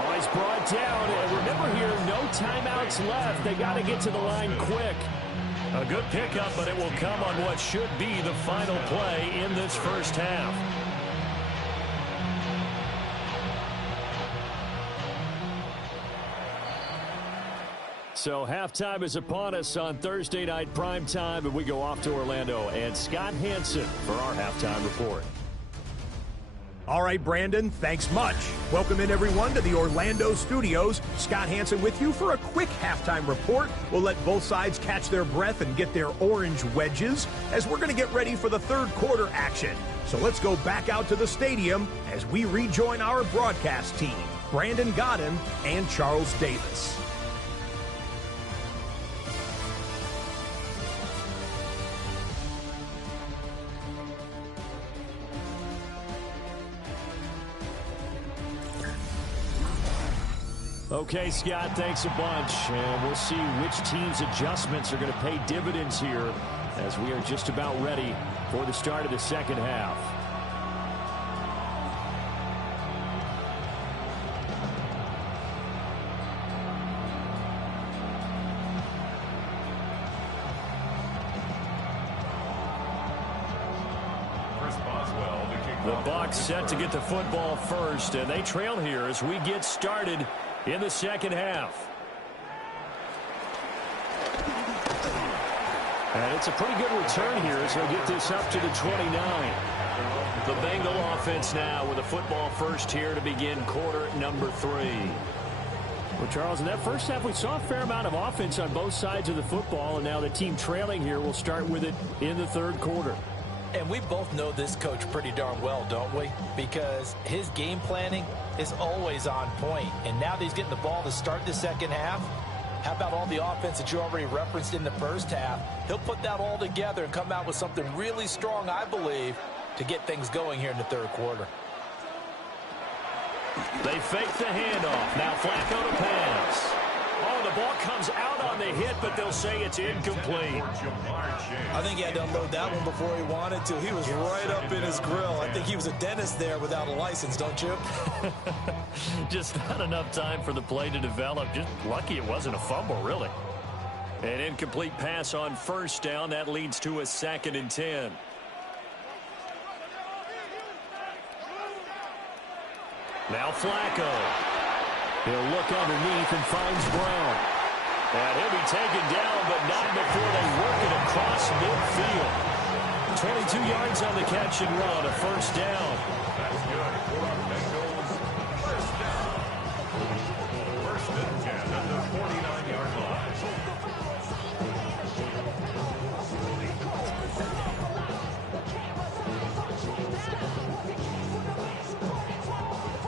Oh, he's brought down. And remember here, no timeouts left. They got to get to the line quick. A good pickup, but it will come on what should be the final play in this first half. So halftime is upon us on Thursday night primetime, and we go off to Orlando and Scott Hansen for our halftime report. All right, Brandon, thanks much. Welcome in, everyone, to the Orlando studios. Scott Hansen with you for a quick halftime report. We'll let both sides catch their breath and get their orange wedges as we're going to get ready for the third quarter action. So let's go back out to the stadium as we rejoin our broadcast team, Brandon Godden and Charles Davis. Okay, Scott, thanks a bunch. And we'll see which team's adjustments are going to pay dividends here as we are just about ready for the start of the second half. The Bucs set to get the football first, and they trail here as we get started in the second half. And it's a pretty good return here as they get this up to the 29. The Bengal offense now with a football first here to begin quarter number 3. Well, Charles, in that first half, we saw a fair amount of offense on both sides of the football, and now the team trailing here will start with it in the third quarter. And we both know this coach pretty darn well, don't we? Because his game planning is always on point. And now that he's getting the ball to start the second half, how about all the offense that you already referenced in the first half? He'll put that all together and come out with something really strong, I believe, to get things going here in the third quarter. They fake the handoff. Now Flacco to pass. Oh, the ball comes out on the hit, but they'll say it's incomplete. I think he had to unload that one before he wanted to. He was right up in his grill. I think he was a dentist there without a license, don't you? Just not enough time for the play to develop. Just lucky it wasn't a fumble, really. An incomplete pass on first down. That leads to a 2nd and 10. Now Flacco. He'll look underneath and finds Brown. And he'll be taken down, but not before they work it across midfield. 22 yards on the catch and run, a first down. That's good for our Bengals. First down. First and 10 at the 49-yard line.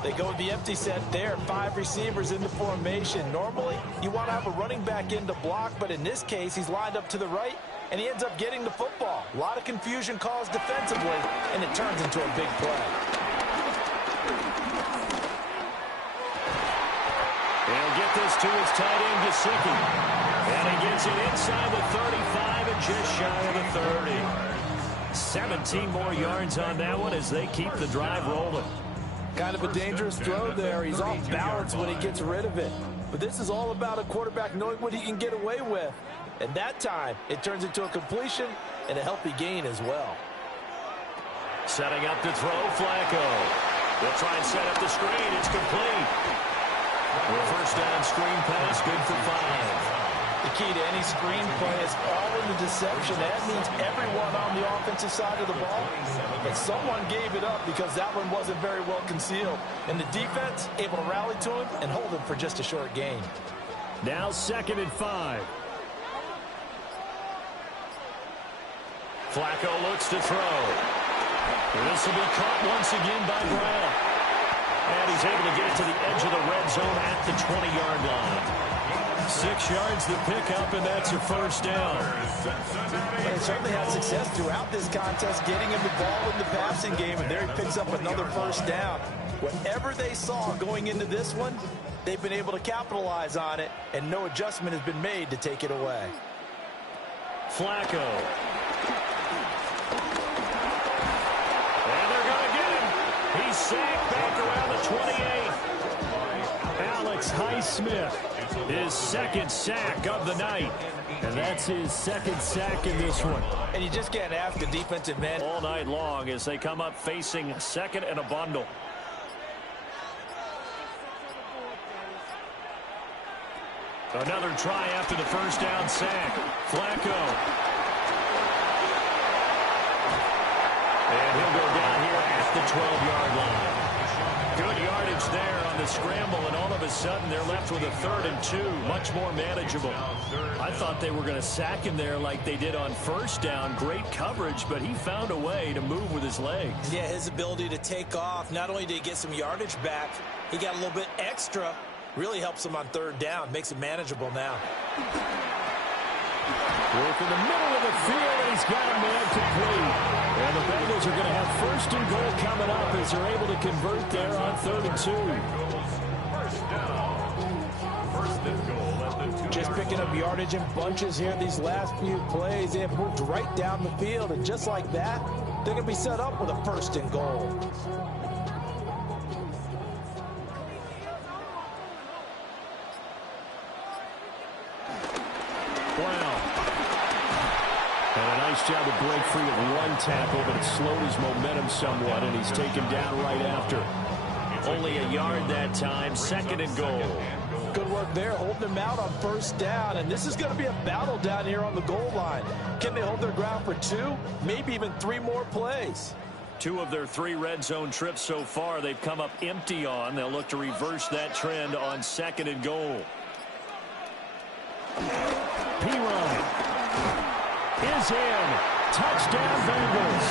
They go with the empty set there. 5 receivers in the formation. Normally, you want to have a running back in to block, but in this case, he's lined up to the right, and he ends up getting the football. A lot of confusion caused defensively, and it turns into a big play. He'll get this to his tight end, Gesicki. And he gets it inside the 35 and just shy of the 30. 17 more yards on that one as they keep the drive rolling. Kind of a dangerous throw there. He's off balance when he gets rid of it. But this is all about a quarterback knowing what he can get away with. And that time, it turns into a completion and a healthy gain as well. Setting up to throw, Flacco. They'll try and set up the screen. It's complete. The first down screen pass, good for 5. The key to any screen play is all in the deception. That means everyone on the offensive side of the ball. But someone gave it up because that one wasn't very well concealed. And the defense able to rally to him and hold him for just a short gain. Now 2nd and 5. Flacco looks to throw. This will be caught once again by Brown. And he's able to get it to the edge of the red zone at the 20-yard line. 6 yards the pickup, and that's a first down. They certainly had success throughout this contest, getting him the ball in the passing game, and there he picks up another first down. Whatever they saw going into this one, they've been able to capitalize on it, and no adjustment has been made to take it away. Flacco. And they're going to get him. He's sacked back around the 28. Alex Highsmith, his 2nd sack of the night. And that's his 2nd sack in this one. And you just can't ask a defensive man all night long as they come up facing 2nd and a bundle. Another try after the first down sack. Flacco. And he'll go down here at the 12-yard line. Good yardage there on the scramble, and all of a sudden they're left with a 3rd and 2, much more manageable. I thought they were going to sack him there like they did on first down. Great coverage, but he found a way to move with his legs. Yeah, his ability to take off, not only did he get some yardage back, he got a little bit extra. Really helps him on 3rd down, makes it manageable now. Work in the middle of the field, and he's got a man complete. And the Bengals are going to have 1st and goal coming up as they're able to convert there on 3rd and 2. Just picking up yardage in bunches here these last few plays. They have moved right down the field, and just like that, they're going to be set up with a 1st and goal. Brown. And a nice job to break free of one tackle, but it slowed his momentum somewhat, and he's taken down right after. Only a yard that time, 2nd and goal. Good work there, holding him out on 1st down, and this is going to be a battle down here on the goal line. Can they hold their ground for 2, maybe even 3 more plays? 2 of their 3 red zone trips so far, they've come up empty on. They'll look to reverse that trend on 2nd and goal. P-Ryan is in. Touchdown, Bengals.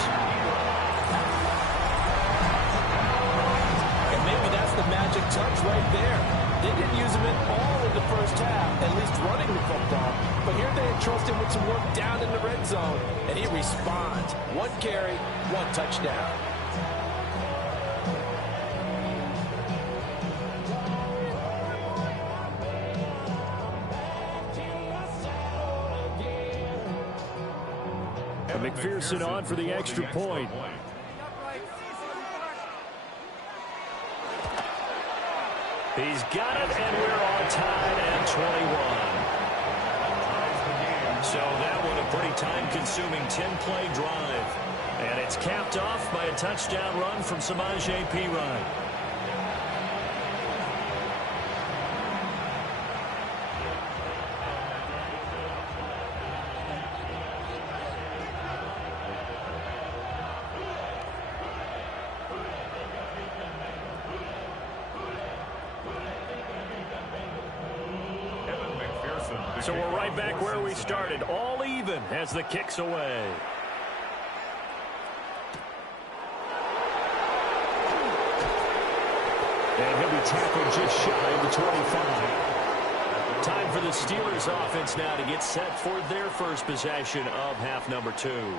And maybe that's the magic touch right there. They didn't use him at all in the first half, at least running the football. But here they entrust him with some work down in the red zone, and he responds. 1 carry, 1 touchdown. McPherson on for the extra point. He's got it, and we're all tied at 21. So that one a pretty time-consuming 10-play drive. And it's capped off by a touchdown run from Samaje Perine. So we're right back where we started, all even as the kick's away. And he'll be tackled just shy of the 25. Time for the Steelers offense now to get set for their first possession of half number 2.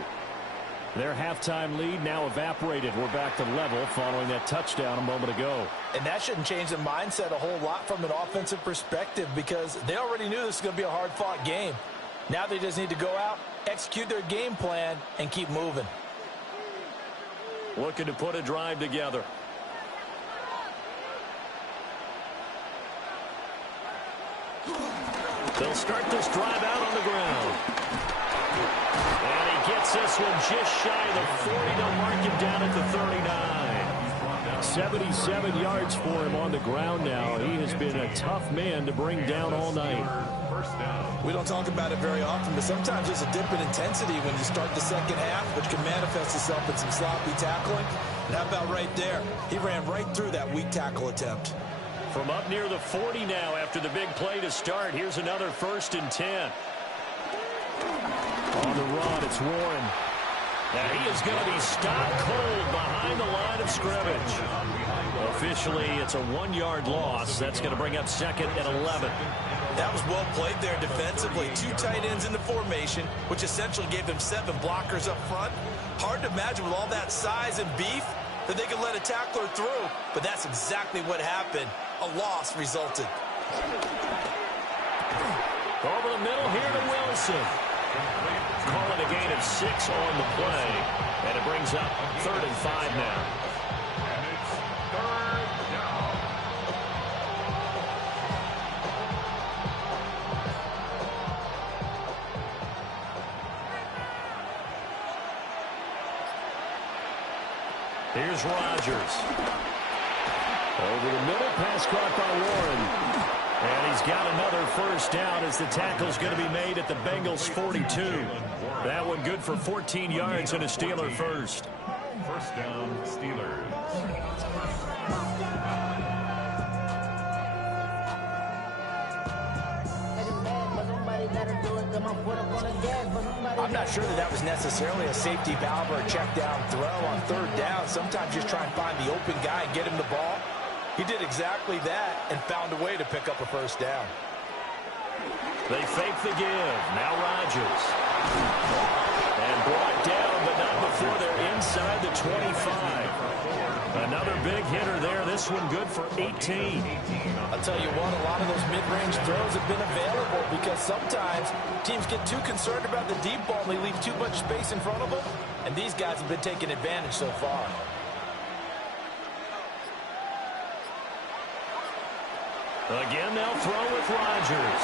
Their halftime lead now evaporated. We're back to level following that touchdown a moment ago. And that shouldn't change the mindset a whole lot from an offensive perspective because they already knew this was going to be a hard-fought game. Now they just need to go out, execute their game plan, and keep moving. Looking to put a drive together. They'll start this drive out on the ground. And he gets this one just shy of the 40. They'll mark him down at the 39. 77 yards for him on the ground now. He has been a tough man to bring down all night. We don't talk about it very often, but sometimes there's a dip in intensity when you start the second half, which can manifest itself in some sloppy tackling. And how about right there? He ran right through that weak tackle attempt. From up near the 40 now after the big play to start. Here's another 1st and 10. On the run, it's Warren. And he is going to be stopped cold behind the line of scrimmage. Officially, it's a 1-yard loss. That's going to bring up 2nd and 11. That was well played there defensively. 2 tight ends in the formation, which essentially gave them 7 blockers up front. Hard to imagine with all that size and beef that they could let a tackler through, but that's exactly what happened. A loss resulted. Over the middle here to Wilson. Calling a gain of 6 on the play, and it brings up 3rd and 5 now. And it's 3rd down. Here's Rodgers. Over the middle, pass caught by Warren. And he's got another 1st down as the tackle's going to be made at the Bengals 42. That one good for 14 yards and a Steeler first. 1st down, Steelers. I'm not sure that was necessarily a safety valve or a check down throw on 3rd down. Sometimes just try and find the open guy and get him the ball. He did exactly that and found a way to pick up a 1st down. They fake the give. Now Rodgers. And brought down, but not before they're inside the 25. Another big hitter there. This one good for 18. I'll tell you what, a lot of those mid-range throws have been available because sometimes teams get too concerned about the deep ball and they leave too much space in front of them. And these guys have been taking advantage so far. Again, they'll throw with Rodgers.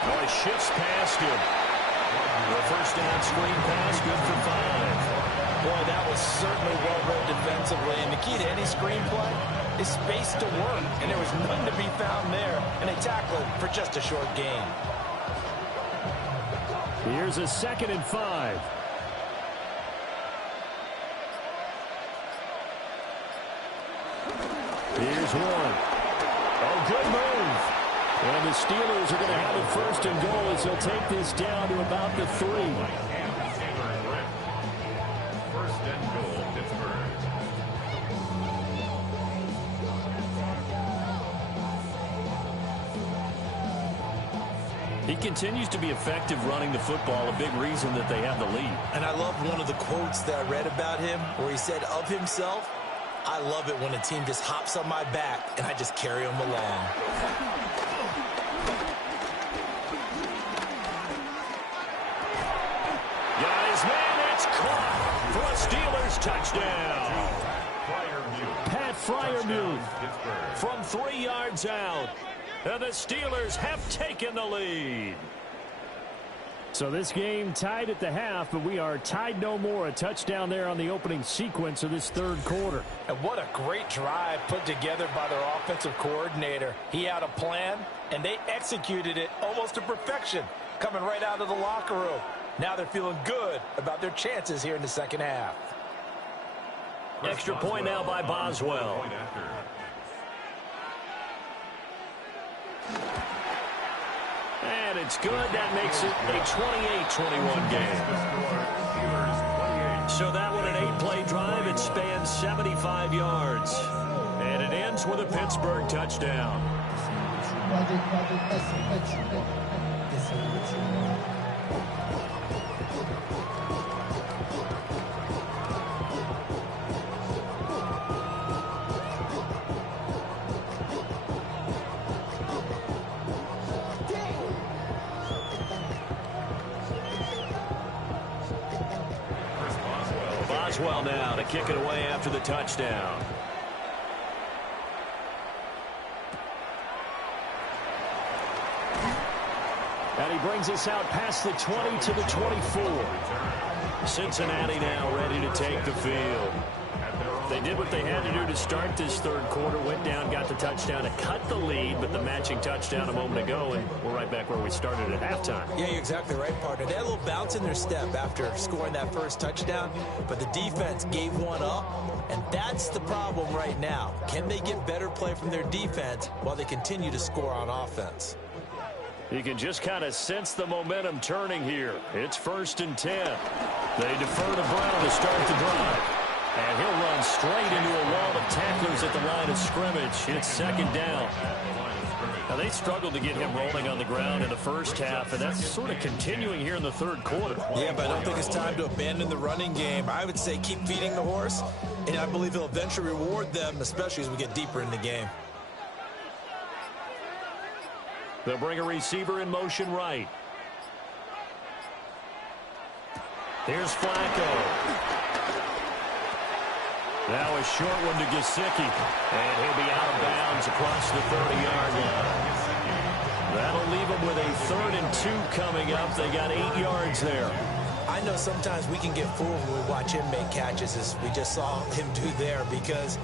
Oh, he shifts past him. The 1st down screen pass, good for 5. Boy, that was certainly well read defensively. And the key to any screen play is space to work. And there was none to be found there. And they tackle it for just a short gain. Here's a 2nd and 5. Here's one. Oh, good move. And the Steelers are going to have it first and goal as they'll take this down to about the 3. First and goal, Pittsburgh. He continues to be effective running the football, a big reason that they have the lead. And I love one of the quotes that I read about him where he said of himself, "I love it when a team just hops on my back and I just carry them along." Got his man, it's caught for a Steelers touchdown. Pat Freiermuth from 3 yards out. And the Steelers have taken the lead. So this game tied at the half, but we are tied no more. A touchdown there on the opening sequence of this third quarter. And what a great drive put together by their offensive coordinator. He had a plan, and they executed it almost to perfection, coming right out of the locker room. Now they're feeling good about their chances here in the second half. Extra point now by Boswell. And it's good. That makes it a 28-21 game. So that one, an 8-play drive. It spans 75 yards. And it ends with a Pittsburgh touchdown. Boswell now to kick it away after the touchdown. And he brings us out past the 20 to the 24. Cincinnati now ready to take the field. They did what they had to do to start this third quarter, went down, got the touchdown to cut the lead, but the matching touchdown a moment ago, and we're right back where we started at halftime. Yeah, you're exactly right, partner. They had a little bounce in their step after scoring that first touchdown, but the defense gave one up, and that's the problem right now. Can they get better play from their defense while they continue to score on offense? You can just kind of sense the momentum turning here. It's 1st and 10. They defer to Brown to start the drive. And he'll run straight into a wall of tacklers at the line of scrimmage. It's 2nd down. Now, they struggled to get him rolling on the ground in the first half, and that's sort of continuing here in the third quarter. Yeah, but I don't think it's time to abandon the running game. I would say keep feeding the horse, and I believe he'll eventually reward them, especially as we get deeper in the game. They'll bring a receiver in motion right. Here's Flacco. Now a short one to Gesicki, and he'll be out of bounds across the 30-yard line. That'll leave them with a 3rd and 2 coming up. They got 8 yards there. I know sometimes we can get fooled when we watch him make catches, as we just saw him do there, because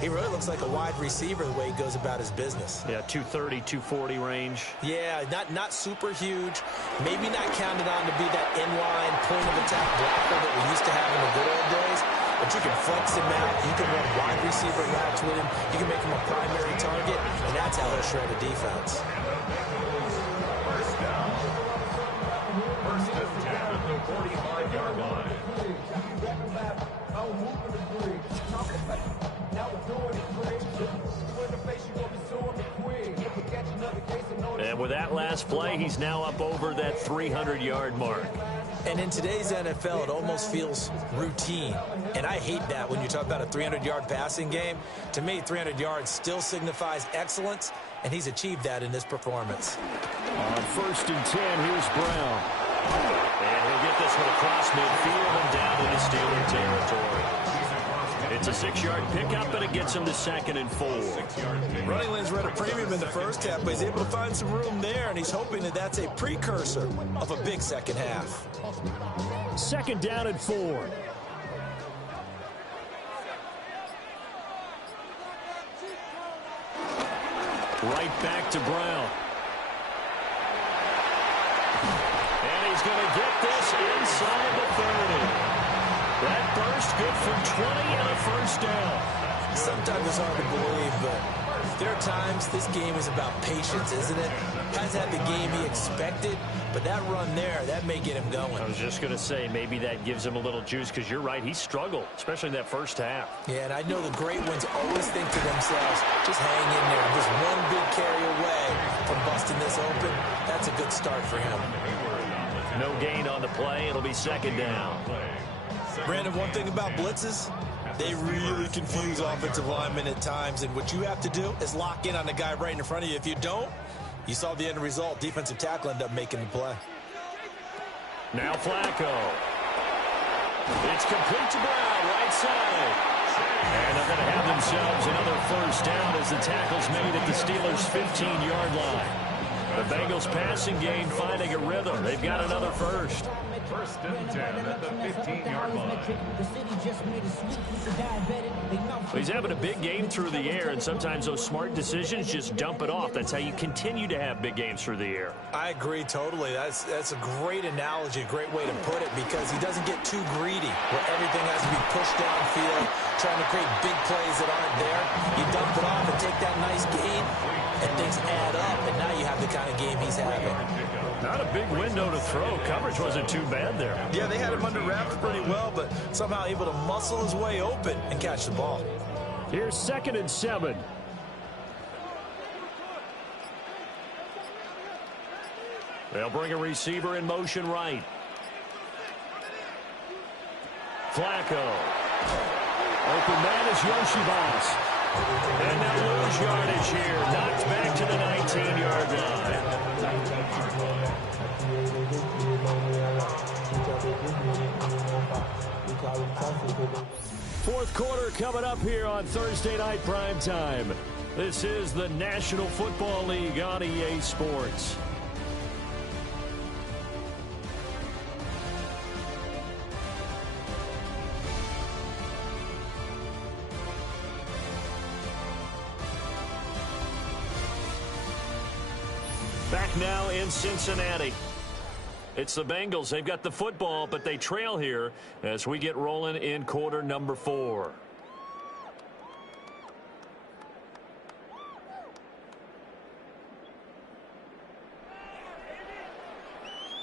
he really looks like a wide receiver the way he goes about his business. Yeah, 230, 240 range. Yeah, not super huge. Maybe not counted on to be that inline point-of-attack blocker that we used to have in the good old days. But you can flex him out. You can run wide receiver routes with him. You can make him a primary target, and that's how he'll shred a defense. First down. 1st and 10 at the 45-yard line. And with that last play, he's now up over that 300-yard mark. And in today's NFL, it almost feels routine. And I hate that when you talk about a 300-yard passing game. To me, 300 yards still signifies excellence, and he's achieved that in this performance. On 1st and 10, here's Brown. And he'll get this one across midfield and down into Steeler territory. It's a 6-yard pickup, and it gets him to 2nd and 4. Running lanes were at a premium in the first half, but he's able to find some room there, and he's hoping that that's a precursor of a big second half. 2nd down and 4. Right back to Brown. And he's going to get this inside the 30. That burst good for 20 and a 1st down. Sometimes it's hard to believe, but There are times this game is about patience, isn't it? Hasn't had the game he expected, but that run there, that may get him going. I was just going to say, maybe that gives him a little juice, because you're right, he struggled, especially in that first half. Yeah, and I know the great ones always think to themselves, just hang in there. Just one big carry away from busting this open. That's a good start for him. No gain on the play. It'll be second down. Brandon, one thing about blitzes, they really confuse offensive linemen at times, and what you have to do is lock in on the guy right in front of you. If you don't, you saw the end result. Defensive tackle ended up making the play. Now Flacco. It's complete to Brown, right side. And they're going to have themselves another first down as the tackle's made at the Steelers' 15-yard line. The Bengals passing game finding a rhythm. They've got another first. First and 10 at the 15-yard line. He's having a big game through the air, and sometimes those smart decisions just dump it off. That's how you continue to have big games through the air. I agree totally. That's a great analogy, a great way to put it, because he doesn't get too greedy where everything has to be pushed downfield, trying to create big plays that aren't there. You dump it off and take that nice gain, and things add up, and now you have the kind of game he's having. Not a big window to throw. Coverage wasn't too bad there. Yeah, they had him under wraps pretty well, but somehow able to muscle his way open and catch the ball. Here's 2nd and 7. They'll bring a receiver in motion right. Flacco. Open man is Yoshibas. And they'll lose yardage here. Knocked back to the 19-yard line. Fourth quarter coming up here on Thursday Night Primetime. This is the National Football League on EA Sports. Back now in Cincinnati. It's the Bengals. They've got the football, but they trail here as we get rolling in quarter number 4.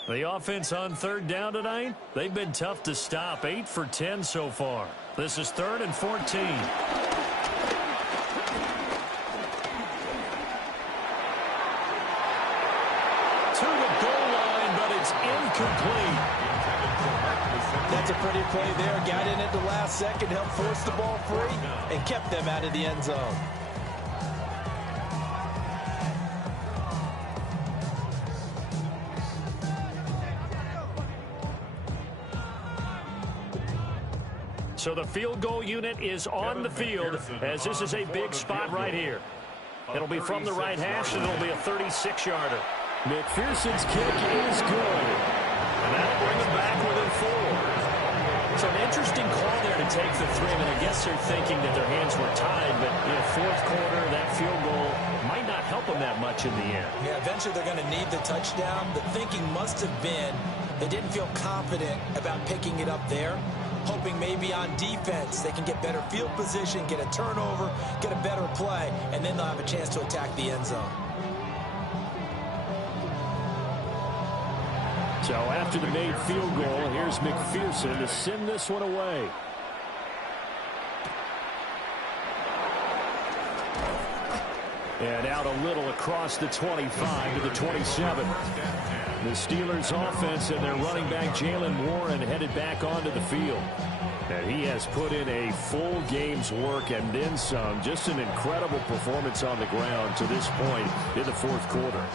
The offense on third down tonight, they've been tough to stop. 8 for 10 so far. This is 3rd and 14. Incomplete. That's a pretty play there. Got in at the last second, helped force the ball free, and kept them out of the end zone. So the field goal unit is on the field as this is a big spot right here. It'll be from the right hash, and it'll be a 36-yarder. McPherson's kick is good. And that'll bring them back within 4. So an interesting call there to take the 3. And I guess they're thinking that their hands were tied, but in the fourth quarter, that field goal might not help them that much in the end. Yeah, eventually they're going to need the touchdown. The thinking must have been they didn't feel confident about picking it up there, hoping maybe on defense they can get better field position, get a turnover, get a better play, and then they'll have a chance to attack the end zone. So after the made field goal, here's McPherson to send this one away. And out a little across the 25 to the 27. The Steelers offense and their running back Jalen Warren headed back onto the field. And he has put in a full game's work and then some. Just an incredible performance on the ground to this point in the fourth quarter.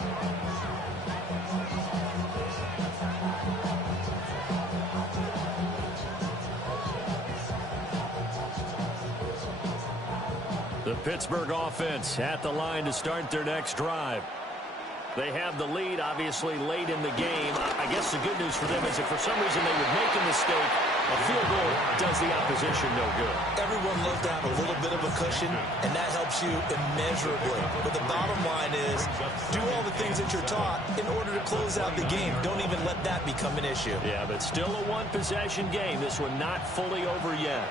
The Pittsburgh offense at the line to start their next drive. They have the lead, obviously, late in the game. I guess the good news for them is if for some reason they would make a mistake, a field goal does the opposition no good. Everyone loves to have a little bit of a cushion, and that helps you immeasurably. But the bottom line is do all the things that you're taught in order to close out the game. Don't even let that become an issue. Yeah, but still a one-possession game. This one not fully over yet.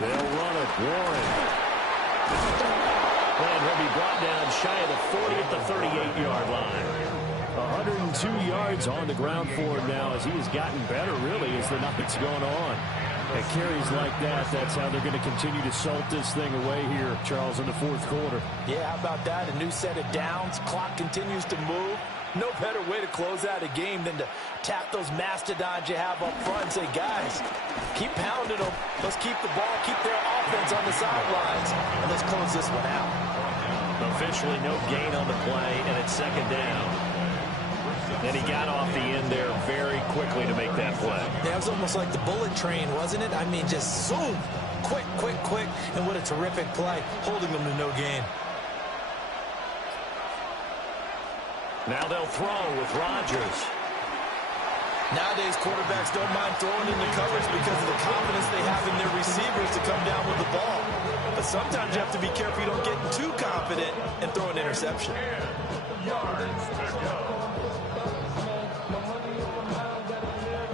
They'll run it. Warren. And he'll be brought down shy of the 40 at the 38-yard line. 102 yards on the ground for him now as he has gotten better, really, as the night's going on. And carries like that, that's how they're going to continue to salt this thing away here, Charles, in the fourth quarter. Yeah, how about that? A new set of downs. Clock continues to move. No better way to close out a game than to tap those mastodons you have up front and say, guys, keep pounding them. Let's keep the ball, keep their offense on the sidelines, and let's close this one out. Officially no gain on the play, and it's second down. And he got off the end there very quickly to make that play. That was almost like the bullet train, wasn't it? I mean, just zoom, quick, quick, quick, and what a terrific play, holding them to no gain. Now they'll throw with Rodgers. Nowadays, quarterbacks don't mind throwing into coverage because of the confidence they have in their receivers to come down with the ball. But sometimes you have to be careful you don't get too confident and throw an interception.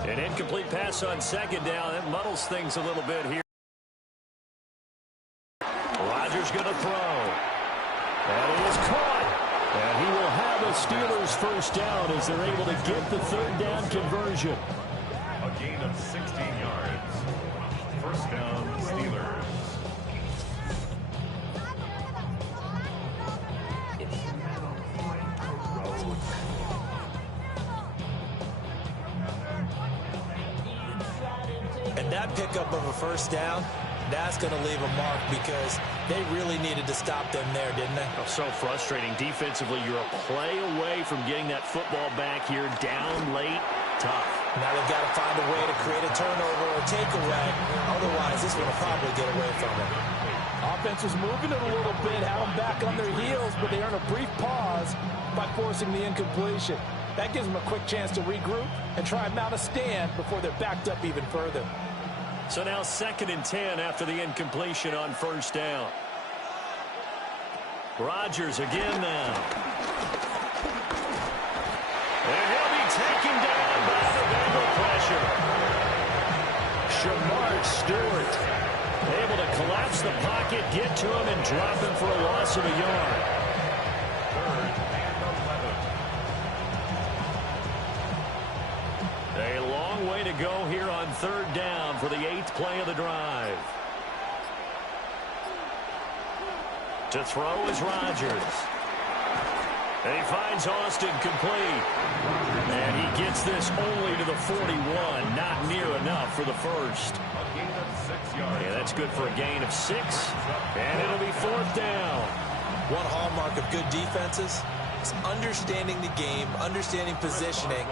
An incomplete pass on second down. It muddles things a little bit here. Rodgers going to throw. And it is caught. And he will have a Steelers first down as they're able to get the third down conversion. A gain of 16 yards. First down, Steelers. And that pickup of a first down, that's going to leave a mark because they really needed to stop them there, didn't they? Oh, so frustrating. Defensively, you're a play away from getting that football back here. Down late, tough. Now they've got to find a way to create a turnover or takeaway. Otherwise, this one will probably get away from them. Offense was moving it a little bit, had them back on their heels, but they earn a brief pause by forcing the incompletion. That gives them a quick chance to regroup and try and mount a stand before they're backed up even further. So now 2nd and 10 after the incompletion on first down. Rodgers again now. And he'll be taken down by the Bengal pressure. Shamar Stewart able to collapse the pocket, get to him, and drop him for a loss of a yard. 3rd and 11. A long way to go here on 3rd down for the 8th play of the drive. To throw is Rodgers. And he finds Austin complete. And he gets this only to the 41. Not near enough for the first. A gain of 6 yards. Yeah, that's good for a gain of 6. And it'll be 4th down. One hallmark of good defenses is understanding the game, understanding positioning,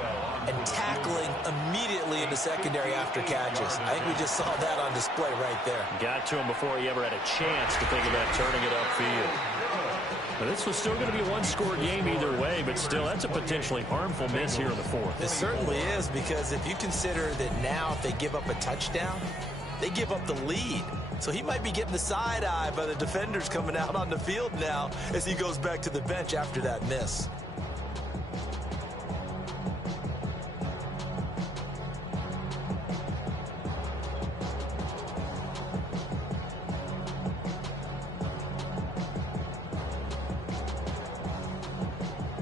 and tackling immediately into secondary after catches. I think we just saw that on display right there. Got to him before he ever had a chance to think about turning it upfield. Now, this was still going to be a one-score game either way, but still, that's a potentially harmful miss here in the 4th. It certainly is, because if you consider that now if they give up a touchdown, they give up the lead. So he might be getting the side eye by the defenders coming out on the field now as he goes back to the bench after that miss.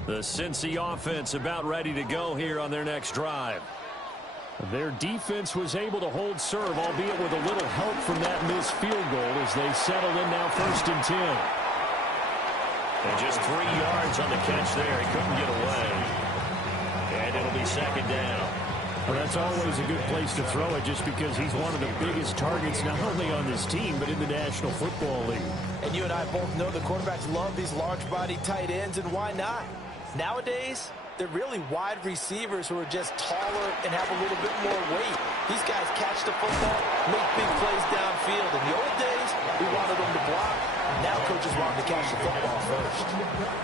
The Cincy offense about ready to go here on their next drive. Their defense was able to hold serve, albeit with a little help from that missed field goal as they settle in now 1st and 10. And just 3 yards on the catch there. He couldn't get away. And it'll be 2nd down. Well, that's always a good place to throw it just because he's one of the biggest targets not only on this team but in the National Football League. And you and I both know the quarterbacks love these large-bodied tight ends, and why not? Nowadays, they're really wide receivers who are just taller and have a little bit more weight. These guys catch the football, make big plays downfield. In the old days, we wanted them to block. Now coaches want them to catch the football first.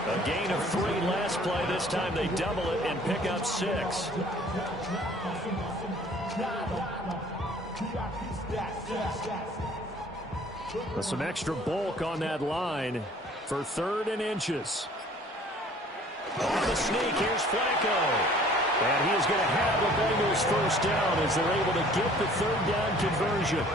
A gain of 3 last play. This time they double it and pick up 6. Some extra bulk on that line for 3rd and inches. On the sneak, here's Flacco. And he is going to have the Bengals first down as they're able to get the 3rd down conversion.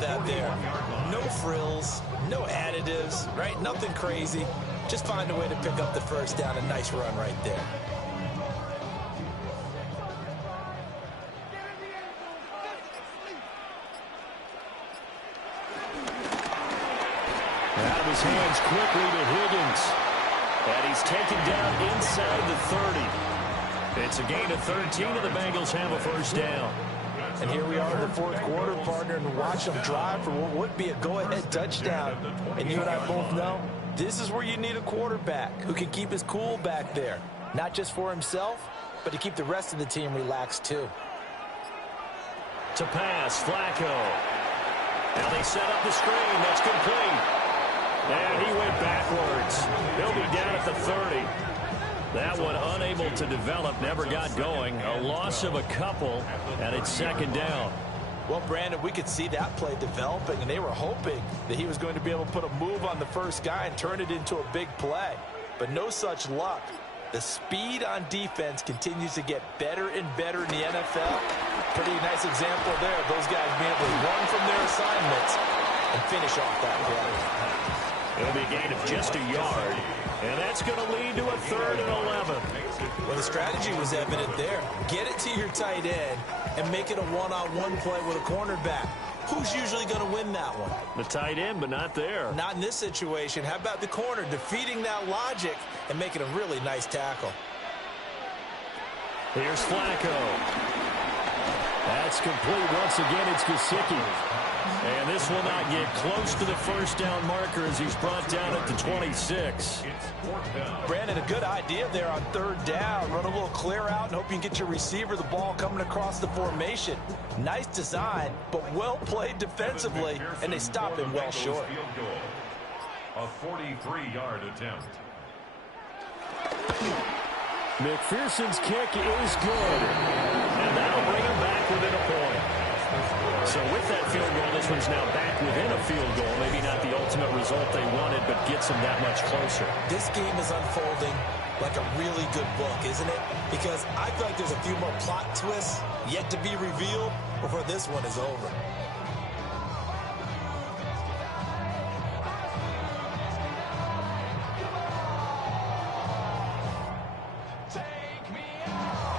love that there. No frills, no additives, right? Nothing crazy. Just find a way to pick up the first down. A nice run right there. Out of his hands quickly to Higgins. And he's taken down inside the 30. It's a gain of 13, and the Bengals have a first down. And here we are in the fourth quarter, partner, and watch them drive for what would be a go-ahead touchdown. And you and I both know this is where you need a quarterback who can keep his cool back there. Not just for himself, but to keep the rest of the team relaxed too. To pass, Flacco. Now they set up the screen. That's complete. And he went backwards. He'll be down at the 30. That one unable to develop, never got going. A loss of a couple, and it's second down. Well, Brandon, we could see that play developing, and they were hoping that he was going to be able to put a move on the first guy and turn it into a big play. But no such luck. The speed on defense continues to get better and better in the NFL. Pretty nice example there. Those guys being able to run from their assignments and finish off that play. It'll be a gain of just a yard, and that's going to lead to a 3rd and 11. Well, the strategy was evident there. Get it to your tight end and make it a one-on-one play with a cornerback. Who's usually going to win that one? The tight end, but not there. Not in this situation. How about the corner defeating that logic and making a really nice tackle? Here's Flacco. That's complete. Once again, it's Gesicki. And this will not get close to the first down marker as he's brought down at the 26. Brandon, a good idea there on 3rd down. Run a little clear out and hope you can get your receiver the ball coming across the formation. Nice design, but well played defensively, and they stop him well short. A 43-yard attempt. McPherson's kick is good. And that'll bring him back within a point. So with that field goal, this one's now back within a field goal. Maybe not the ultimate result they wanted, but gets them that much closer. This game is unfolding like a really good book, isn't it? Because I feel like there's a few more plot twists yet to be revealed before this one is over.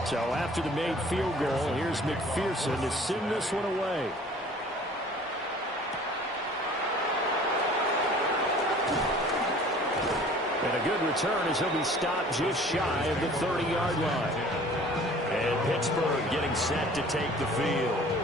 So after the made field goal, here's McPherson to send this one away. And a good return as he'll be stopped just shy of the 30-yard line. And Pittsburgh getting set to take the field.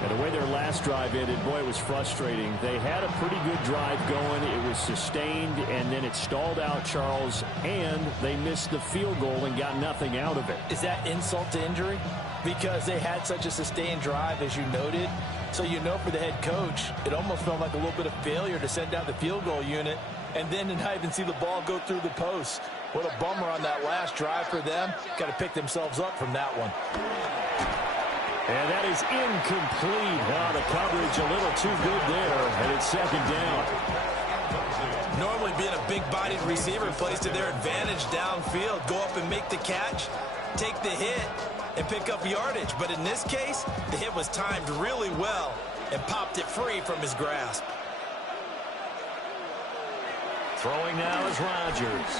And the way their last drive ended, boy, it was frustrating. They had a pretty good drive going. It was sustained, and then it stalled out, Charles, and they missed the field goal and got nothing out of it. Is that insult to injury? Because they had such a sustained drive, as you noted. So you know for the head coach, it almost felt like a little bit of failure to send out the field goal unit and then to not even see the ball go through the post. What a bummer on that last drive for them. Got to pick themselves up from that one. And that is incomplete. Oh, the coverage a little too good there, and it's second down. Normally being a big-bodied receiver plays to their advantage downfield. Go up and make the catch, take the hit, and pick up yardage. But in this case, the hit was timed really well and popped it free from his grasp. Throwing now is Rodgers.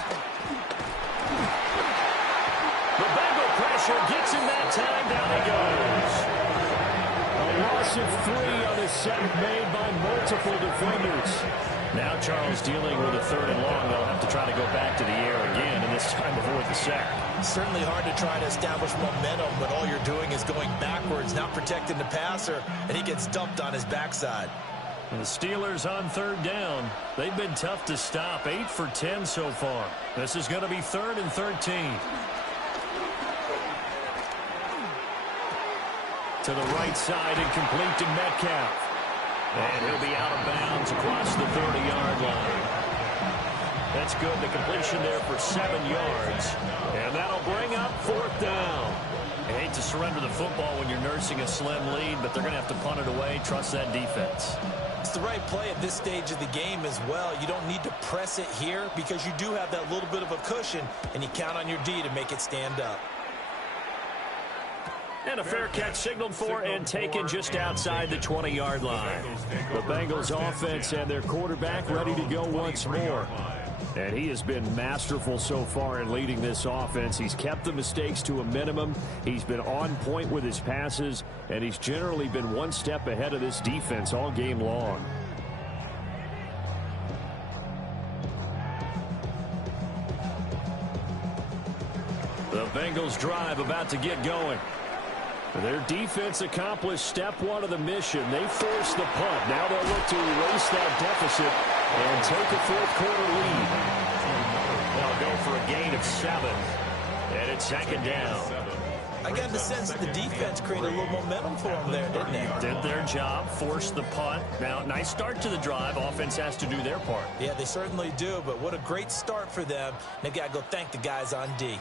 The Bengal pressure gets him that time. Down he goes. A loss of 3 on a sack made by multiple defenders. Now Charles dealing with a 3rd and long. They'll have to try to go back to the air again, and this time avoid the sack. Certainly hard to try to establish momentum when all you're doing is going backwards, not protecting the passer, and he gets dumped on his backside. And the Steelers on 3rd down. They've been tough to stop. 8 for 10 so far. This is going to be 3rd and 13. To the right side and complete to Metcalf. And he'll be out of bounds across the 30-yard line. That's good. The completion there for 7 yards. And that'll bring up 4th down. I hate to surrender the football when you're nursing a slim lead, but they're going to have to punt it away. Trust that defense. It's the right play at this stage of the game as well. You don't need to press it here because you do have that little bit of a cushion, and you count on your D to make it stand up. And a fair catch signaled for and taken just outside the 20-yard line. The Bengals offense and their quarterback ready to go once more. And he has been masterful so far in leading this offense. He's kept the mistakes to a minimum. He's been on point with his passes, and he's generally been one step ahead of this defense all game long. The Bengals drive about to get going. Their defense accomplished step one of the mission. They forced the punt. Now they'll look to erase that deficit and take a fourth-quarter lead. They'll go for a gain of 7, and it's second down. I got the sense that the defense created a little momentum for them there, didn't they? Did their job, forced the punt. Now, nice start to the drive. Offense has to do their part. Yeah, they certainly do, but what a great start for them. They've got to go thank the guys on D.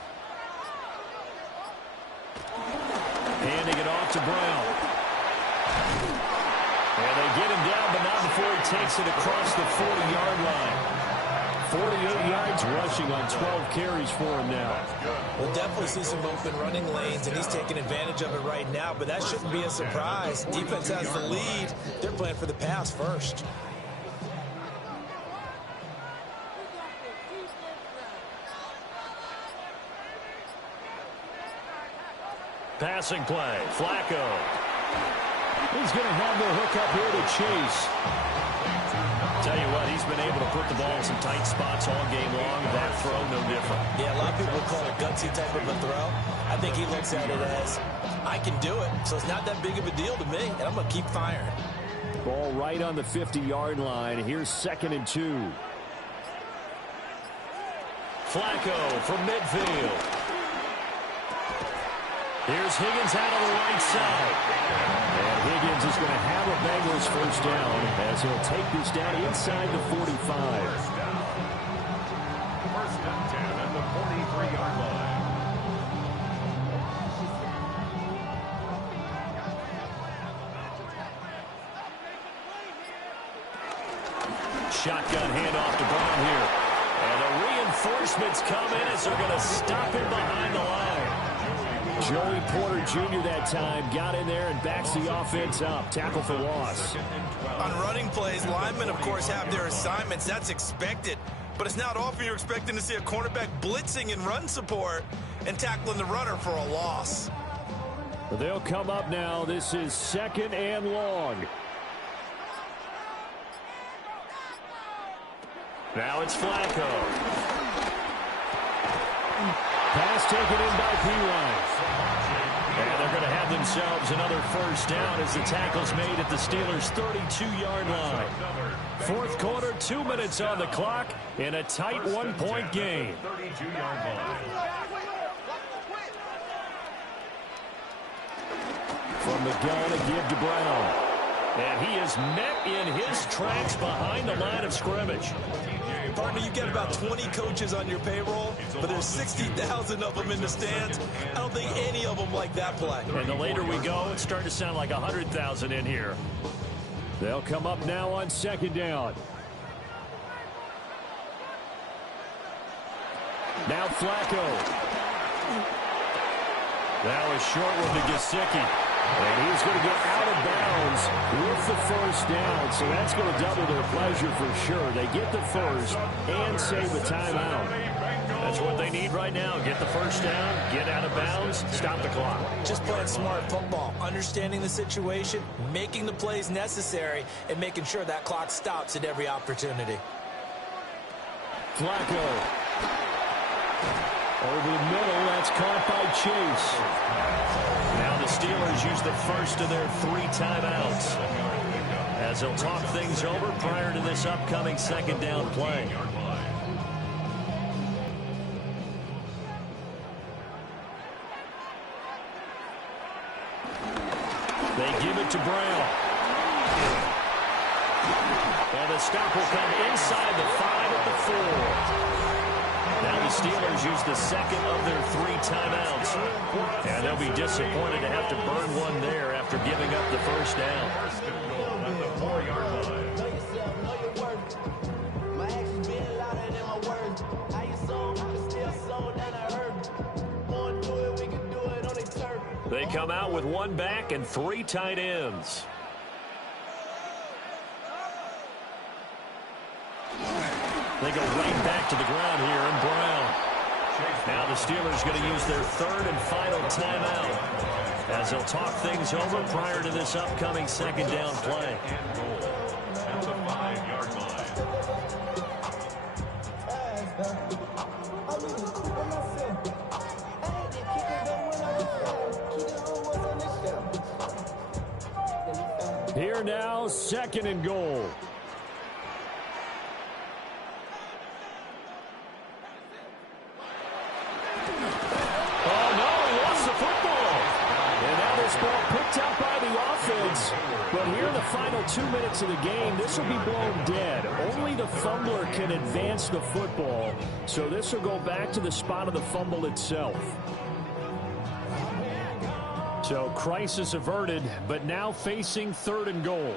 Handing it off to Brown. And they get him down, but not before he takes it across the 40-yard line. 48 yards rushing on 12 carries for him now. We'll definitely see some open running lanes, and he's taking advantage of it right now, but that shouldn't be a surprise. Defense has the lead. They're playing for the pass first. Passing play, Flacco. He's going to have the hook up here to Chase. Tell you what, he's been able to put the ball in some tight spots all game long. That throw, no different. Yeah, a lot of people call it gutsy type of a throw. I think he looks at it as, I can do it, so it's not that big of a deal to me, and I'm going to keep firing. Ball right on the 50-yard line. Here's 2nd and 2. Flacco from midfield. Here's Higgins out on the right side. And Higgins is going to have a Bengals first down as he'll take this down inside the 45. First and 10 at the 43-yard line. Shotgun handoff to Brown here. And the reinforcements come in as they're going to stop him behind the line. Joey Porter Jr. that time got in there and backs the offense up. Tackle for loss. On running plays, linemen, of course, have their assignments. That's expected. But it's not often you're expecting to see a cornerback blitzing in run support and tackling the runner for a loss. They'll come up now. This is 2nd and long. Now it's Flacco. Pass taken in by P-Ryan. And they're going to have themselves another first down as the tackle's made at the Steelers' 32-yard line. Fourth quarter, 2 minutes on the clock in a tight one-point game. 32-yard line. From the gun, a give to Brown. And he is met in his tracks behind the line of scrimmage. Partner, you get about 20 coaches on your payroll, but there's 60,000 of them in the stands. I don't think any of them like that play. And the later we go, it's starting to sound like 100,000 in here. They'll come up now on 2nd down. Now Flacco. Now a short one to Gesicki. And he's going to get out of bounds with the first down. So that's going to double their pleasure for sure. They get the first and save a timeout. That's what they need right now. Get the first down, get out of bounds, stop the clock. Just playing smart football, understanding the situation, making the plays necessary, and making sure that clock stops at every opportunity. Flacco. Over the middle, that's caught by Chase. Now the Steelers use the first of their 3 timeouts as they'll talk things over prior to this upcoming 2nd down play. They give it to Brown. And the stop will come inside the 5 at the 4. Now the Steelers use the 2nd of their 3 timeouts. And they'll be disappointed to have to burn one there after giving up the first down. First and goal at the 4-yard line. They come out with one back and 3 tight ends. They go right back to the ground here, and Brown. Now the Steelers going to use their 3rd and final timeout as they'll talk things over prior to this upcoming 2nd down play. At the 5-yard line. Here now, 2nd and goal. Ball picked up by the offense, but here in the final 2 minutes of the game, this will be blown dead. Only the fumbler can advance the football, so this will go back to the spot of the fumble itself. So crisis averted, but now facing 3rd and goal.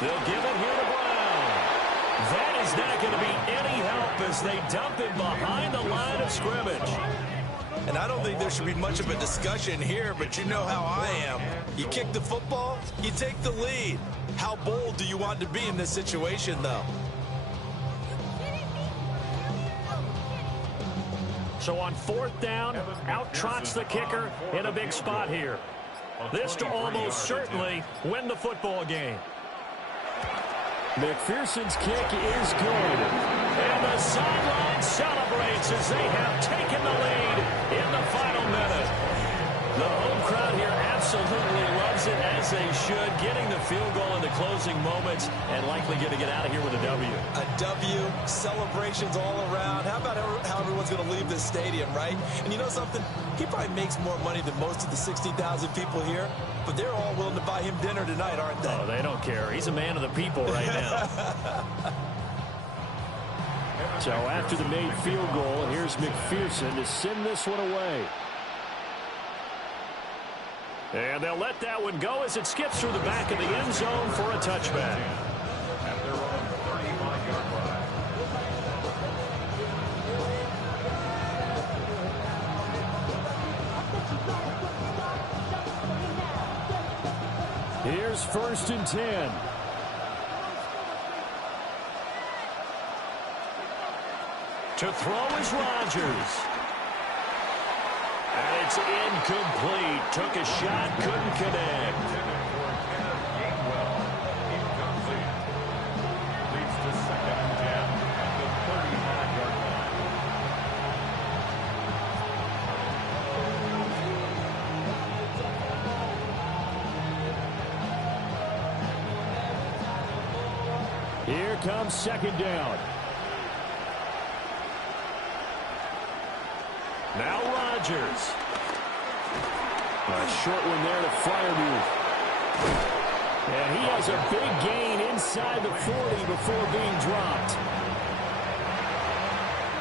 They'll give it here to Brown. That is not going to be any help as they dump him behind the line of scrimmage. And I don't think there should be much of a discussion here, but you know how I am. You kick the football, you take the lead. How bold do you want to be in this situation, though? So on 4th down, out trots the kicker in a big spot here. This to almost certainly win the football game. McPherson's kick is good. And the sideline celebrates as they have taken the lead in the final minute. The home crowd here absolutely loves it, as they should, getting the field goal in the closing moments and likely going to get out of here with a W. A W, celebrations all around. How about how everyone's going to leave this stadium, right? And you know something? He probably makes more money than most of the 60,000 people here, but they're all willing to buy him dinner tonight, aren't they? Oh, they don't care. He's a man of the people right now. So after the made field goal, here's McPherson to send this one away. And they'll let that one go as it skips through the back of the end zone for a touchback. At their own 35-yard line. Here's 1st and 10. To throw is Rodgers. And it's incomplete. Took a shot, couldn't connect. Leads to 2nd and 10 at the 35-yard line. Here comes 2nd down. Now Rodgers. A short one there to Freiermuth. And he has a big gain inside the 40 before being dropped.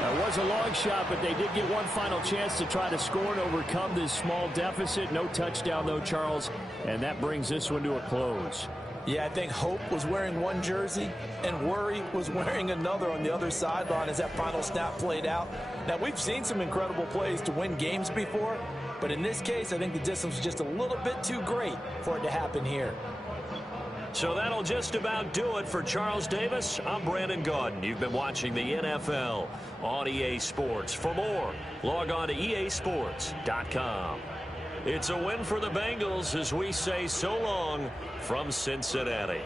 That was a long shot, but they did get one final chance to try to score and overcome this small deficit. No touchdown, though, Charles, and that brings this one to a close. Yeah, I think Hope was wearing one jersey and Worry was wearing another on the other sideline as that final snap played out. Now, we've seen some incredible plays to win games before, but in this case, I think the distance was just a little bit too great for it to happen here. So that'll just about do it for Charles Davis. I'm Brandon Gaudin. You've been watching the NFL on EA Sports. For more, log on to easports.com. It's a win for the Bengals as we say so long from Cincinnati.